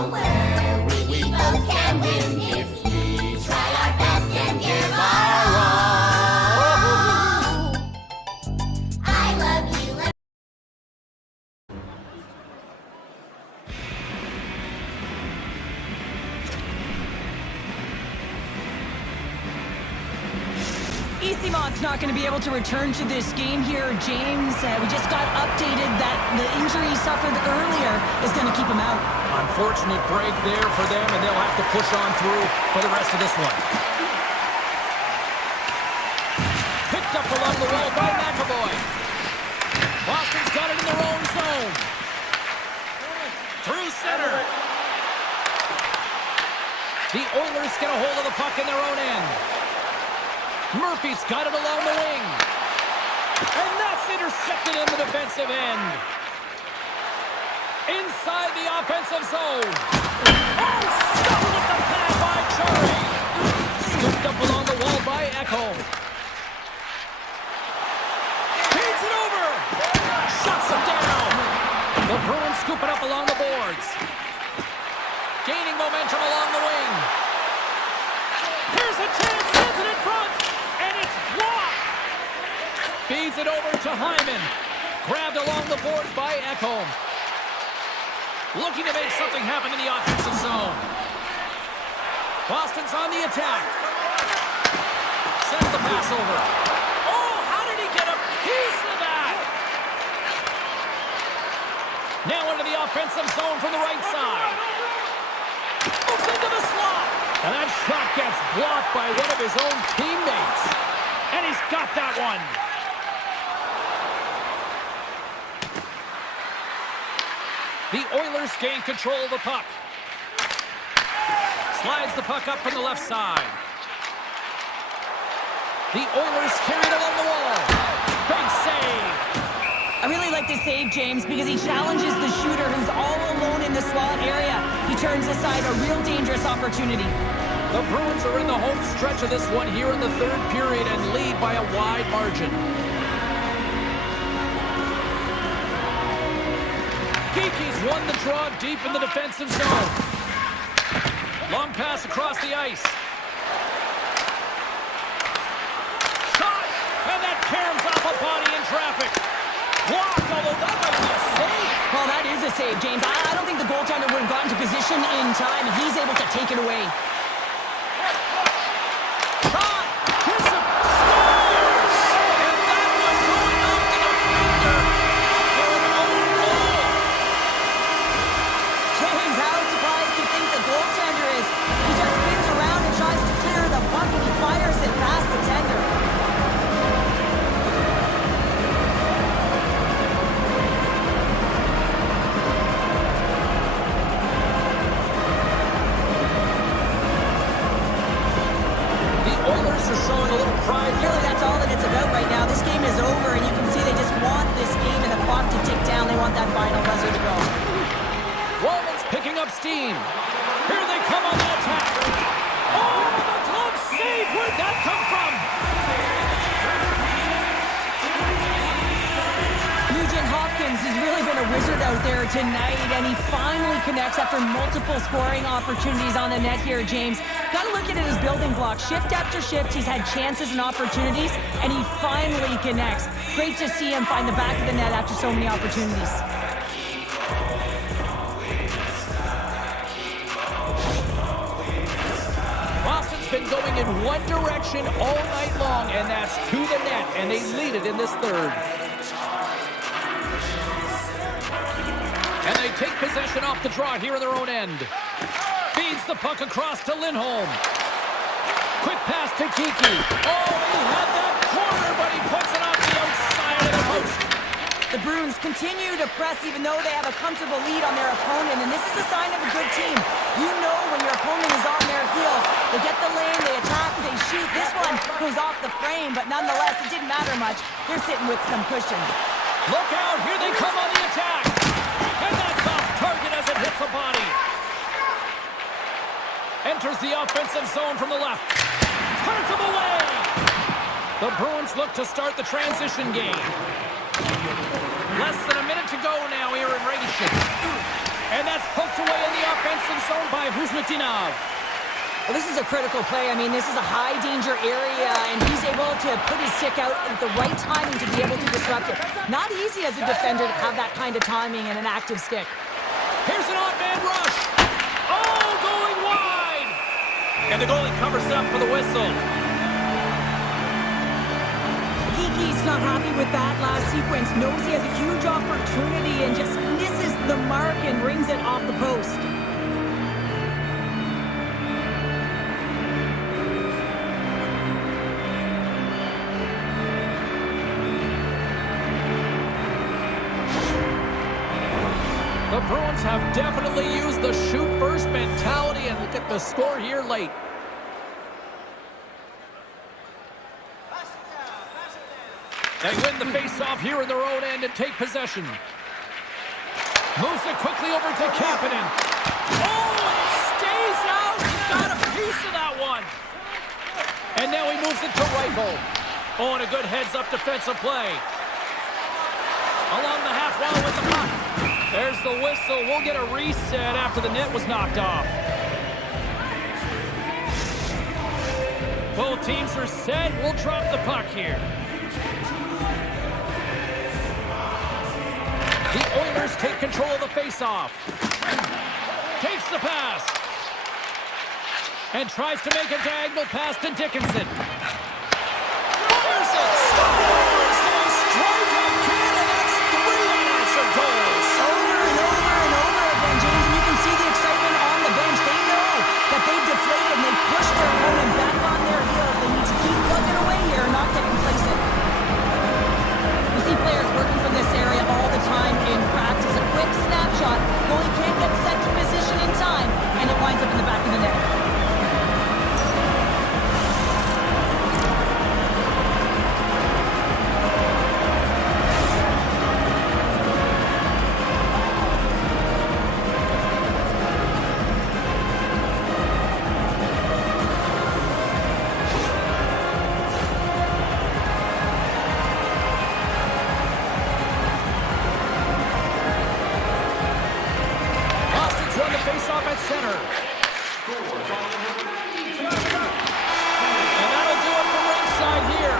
where we both can win if we try our best and give our all. I love you. Isimon's not going to be able to return to this game here, James. We just got updated that the injury he suffered earlier is going to keep him out. Unfortunate break there for them, and they'll have to push on through for the rest of this one. Picked up along the wall by McAvoy. Boston's got it in their own zone. Through center. The Oilers get a hold of the puck in their own end. Murphy's got it along the wing. And that's intercepted in the defensive end. Inside the offensive zone. Oh, stopped with the pad by Chari. Scooped up along the wall by Ekholm. Feeds it over. Shuts him down. The Bruins scoop it up along the boards. Gaining momentum along the wing. Here's a chance. Sends it in front. And it's blocked. Feeds it over to Hyman. Grabbed along the boards by Ekholm. Looking to make something happen in the offensive zone. Boston's on the attack. Sends the pass over. Oh, how did he get a piece of that? Now into the offensive zone from the right side. Moves into the slot. And that shot gets blocked by one of his own teammates. And he's got that one. The Oilers gain control of the puck. Slides the puck up from the left side. The Oilers carry it along the wall. Big save. I really like this save, James, because he challenges the shooter who's all alone in the slot area. He turns aside a real dangerous opportunity. The Bruins are in the home stretch of this one here in the third period and lead by a wide margin. Geeky's won the draw deep in the defensive zone. Long pass across the ice. Shot! And that caroms off a body in traffic. Blocked, although that might be a save. Well, that is a save, James. I don't think the goaltender would have gotten to position in time. He's able to take it away. Shot! Hits him! Scores! And that one going off the defender for an own goal. James, how surprised do you think the goaltender is? He just spins around and tries to clear the puck, and he fires it past the tender. Showing a little pride here. Really, that's all that it's about right now. This game is over, and you can see they just want this game and the clock to tick down. They want that final buzzer to go. Walman's picking up steam. Here they come on the attack. Oh, the glove save! Where'd that come from? Nugent Hopkins has really been a wizard out there tonight, and he finally connects after multiple scoring opportunities on the net here, James. Got to look at it as building blocks. Shift after shift, he's had chances and opportunities, and he finally connects. Great to see him find the back of the net after so many opportunities. Boston's been going in one direction all night long, and that's to the net, and they lead it in this third. And they take possession off the draw here in their own end. Feeds the puck across to Lindholm. Quick pass to Geeky. Oh, he had that corner, but he puts it off the outside of the post. The Bruins continue to press even though they have a comfortable lead on their opponent, and this is a sign of a good team. You know when your opponent is on their heels. They get the lane, they attack, they shoot. This one goes off the frame, but nonetheless, it didn't matter much. They're sitting with some cushion. Look out, here they come on the attack. And that's off target as it hits a body. Enters the offensive zone from the left. Turns him away. The Bruins look to start the transition game. Less than a minute to go now here in regulation. And that's poked away in the offensive zone by Huzmatinov. Well, this is a critical play. I mean, this is a high-danger area, and he's able to put his stick out at the right timing to be able to disrupt it. Not easy as a defender to have that kind of timing and an active stick. Here's an odd man rush. Oh, going wide. And the goalie covers up for the whistle. He's not happy with that last sequence. Knows he has a huge opportunity and just misses the mark and brings it off the post. The Bruins have definitely used the shoot-first mentality, and look at the score here late. They win the face-off here in their own end and take possession. Moves it quickly over to Kapanen. Oh, and it stays out. He got a piece of that one. And now he moves it to Reichel. Oh, and a good heads-up defensive play. Along the half wall with the puck. There's the whistle. We'll get a reset after the net was knocked off. Both teams are set. We'll drop the puck here. The Oilers take control of the face-off. Takes the pass. And tries to make a diagonal pass to Dickinson. Fires it. Scores! They strike out Canada. That's 3 unanswered goals. Over and over and over again, James. And you can see the excitement on the bench. They know that they've deflated and they push their opponent back on their heels. They need to keep plugging away here and not get complacent. We see players working from this area all the time in practice. A quick snapshot. Goalie can't get set to position in time, and it winds up in the back of the net. Center. And that'll do it from ringside here.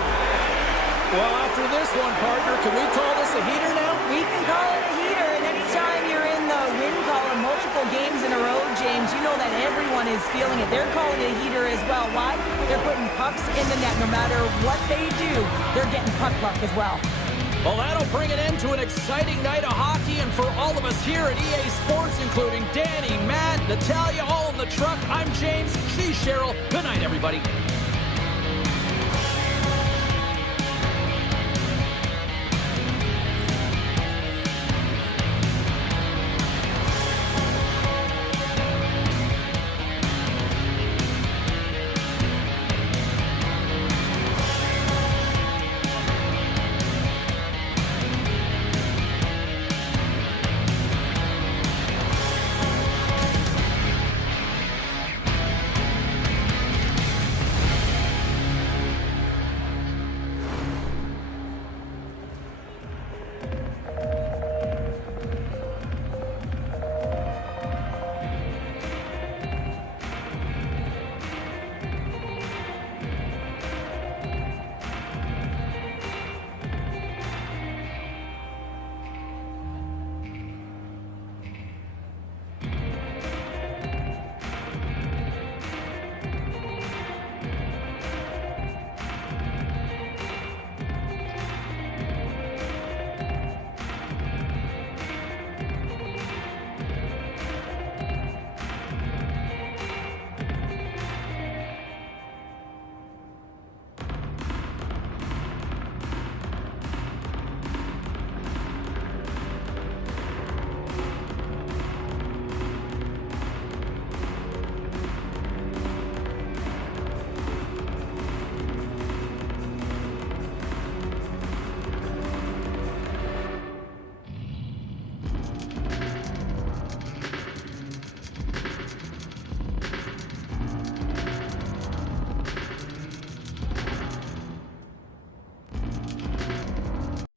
Well, after this one, partner, can we call this a heater now? We can call it a heater, and anytime you're in the win column multiple games in a row, James, you know that everyone is feeling it. They're calling it a heater as well. Why? They're putting pucks in the net. No matter what they do, they're getting puck luck as well. Well, that'll bring an end to an exciting night of hockey, and for all of us here at EA Sports, including Danny, Matt, Natalia, all in the truck, I'm James, she's Cheryl. Good night, everybody.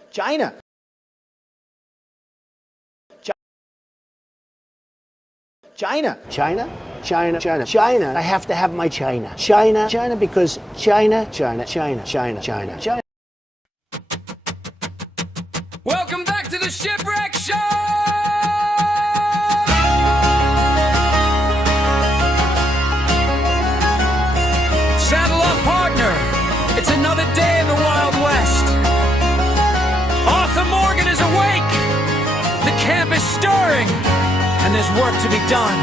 China. China, China, China, China, China. I have to have my China. China, China, because China, China, China, China, China, China. Welcome back to the Shipwreck Show! Saddle up, partner. It's another day in the Wild West. Arthur Morgan is awake. The camp is stirring, and there's work to be done.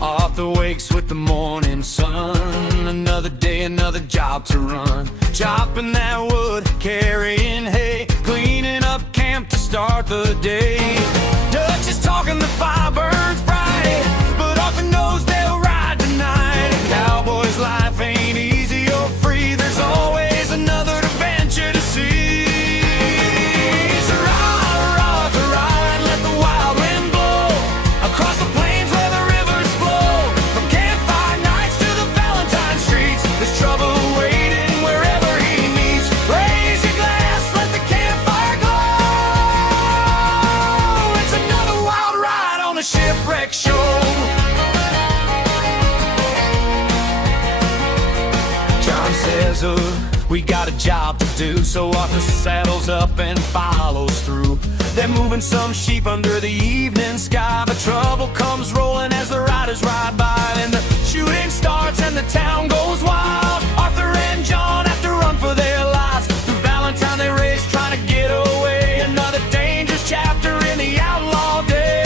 Arthur wakes with the morning sun. Another day, another job to run. Chopping that wood, carrying hay, cleaning up camp to start the day. Dutch is talking, the fire burns bright, but Arthur knows they'll ride tonight. Cowboy's life ain't easy or free. There's always another adventure to see. So ride, Arthur, ride, let the wild wind blow across the plains where the rivers flow. From campfire nights to the Valentine streets, there's trouble waiting wherever he meets. Raise your glass, let the campfire glow. It's another wild ride on the Shipwreck Show. John says, we got a job to do, so Arthur saddles up and follows through. They're moving some sheep under the evening sky, but trouble comes rolling as the riders ride by. Then the shooting starts and the town goes wild. Arthur and John have to run for their lives. Through Valentine they race, trying to get away. Another dangerous chapter in the outlaw day.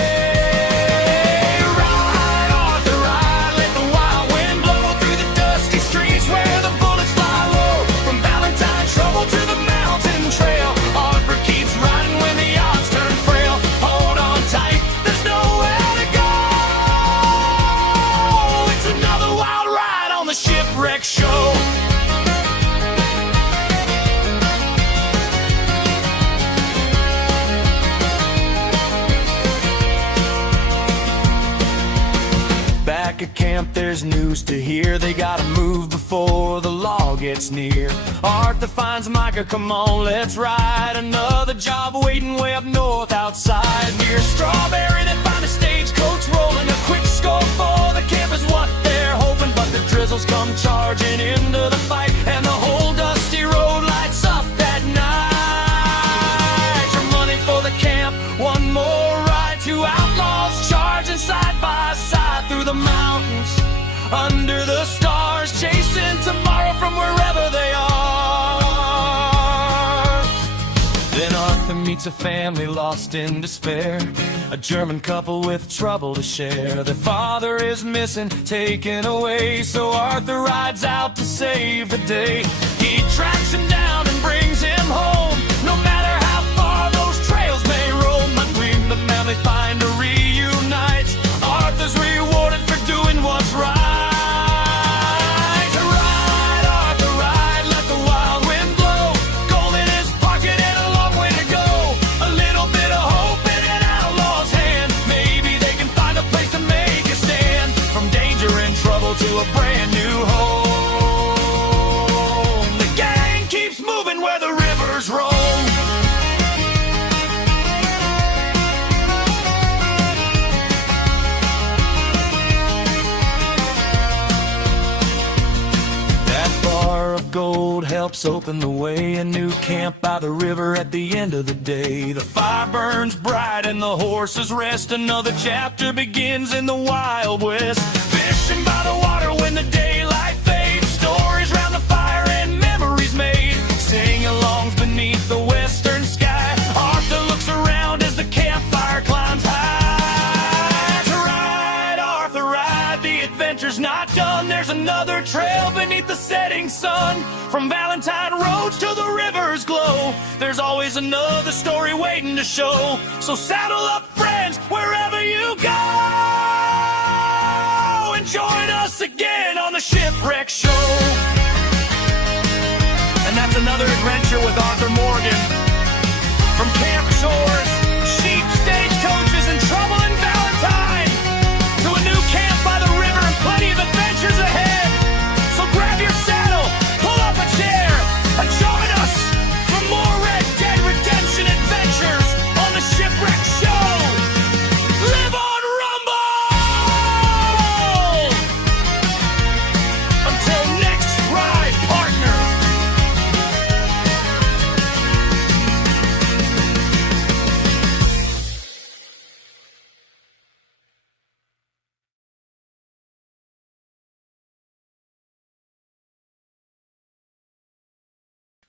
Ride, Arthur, ride, let the wild wind blow through the dusty streets where the bullets fly low. From Valentine trouble to the mountain trail, Arthur keeps riding when the odds turn frail. Hold on tight, there's nowhere to go. It's another wild ride on the Shipwreck Show. Back at camp there's news to hear. They gotta move before the law gets near. Arthur finds Micah, come on, let's ride. Another job waiting way up north outside. Near Strawberry they find a stagecoach rolling. A quick score for the camp is what they're hoping, but the drizzles come charging into the fight, and the whole dusty road lights up that night. Some money for the camp, one more ride. Two outlaws charging side by side through the mountains, under the stars, chasing tomorrow from wherever they are. Then Arthur meets a family lost in despair, a German couple with trouble to share. Their father is missing, taken away, so Arthur rides out to save the day. He tracks him down and brings him home, no matter how far those trails may roam. Between the man they find to reunite, Arthur's rewarded for doing what's right. Ride, Arthur, ride, let the wild wind blow. Gold in his pocket and a long way to go. A little bit of hope in an outlaw's hand. Maybe they can find a place to make a stand. From danger and trouble to a brand new home. The gang keeps moving where the rivers roll. Gold helps open the way, a new camp by the river at the end of the day. The fire burns bright and the horses rest. Another chapter begins in the Wild West. Fishing by the water when the daylight fades. Stories round the fire and memories made. Sing-alongs beneath the western sky. Arthur looks around as the campfire climbs high. To ride, Arthur, ride, the adventure's not done. There's another trail beneath the setting sun. From Valentine roads to the rivers glow, there's always another story waiting to show. So saddle up, friends, wherever you go, and join us again on the Shipwreck Show. And that's another adventure with Arthur Morgan. From camp chores, sheep, stagecoaches, and trouble in Valentine, to a new camp by the river and plenty of adventures ahead.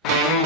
China.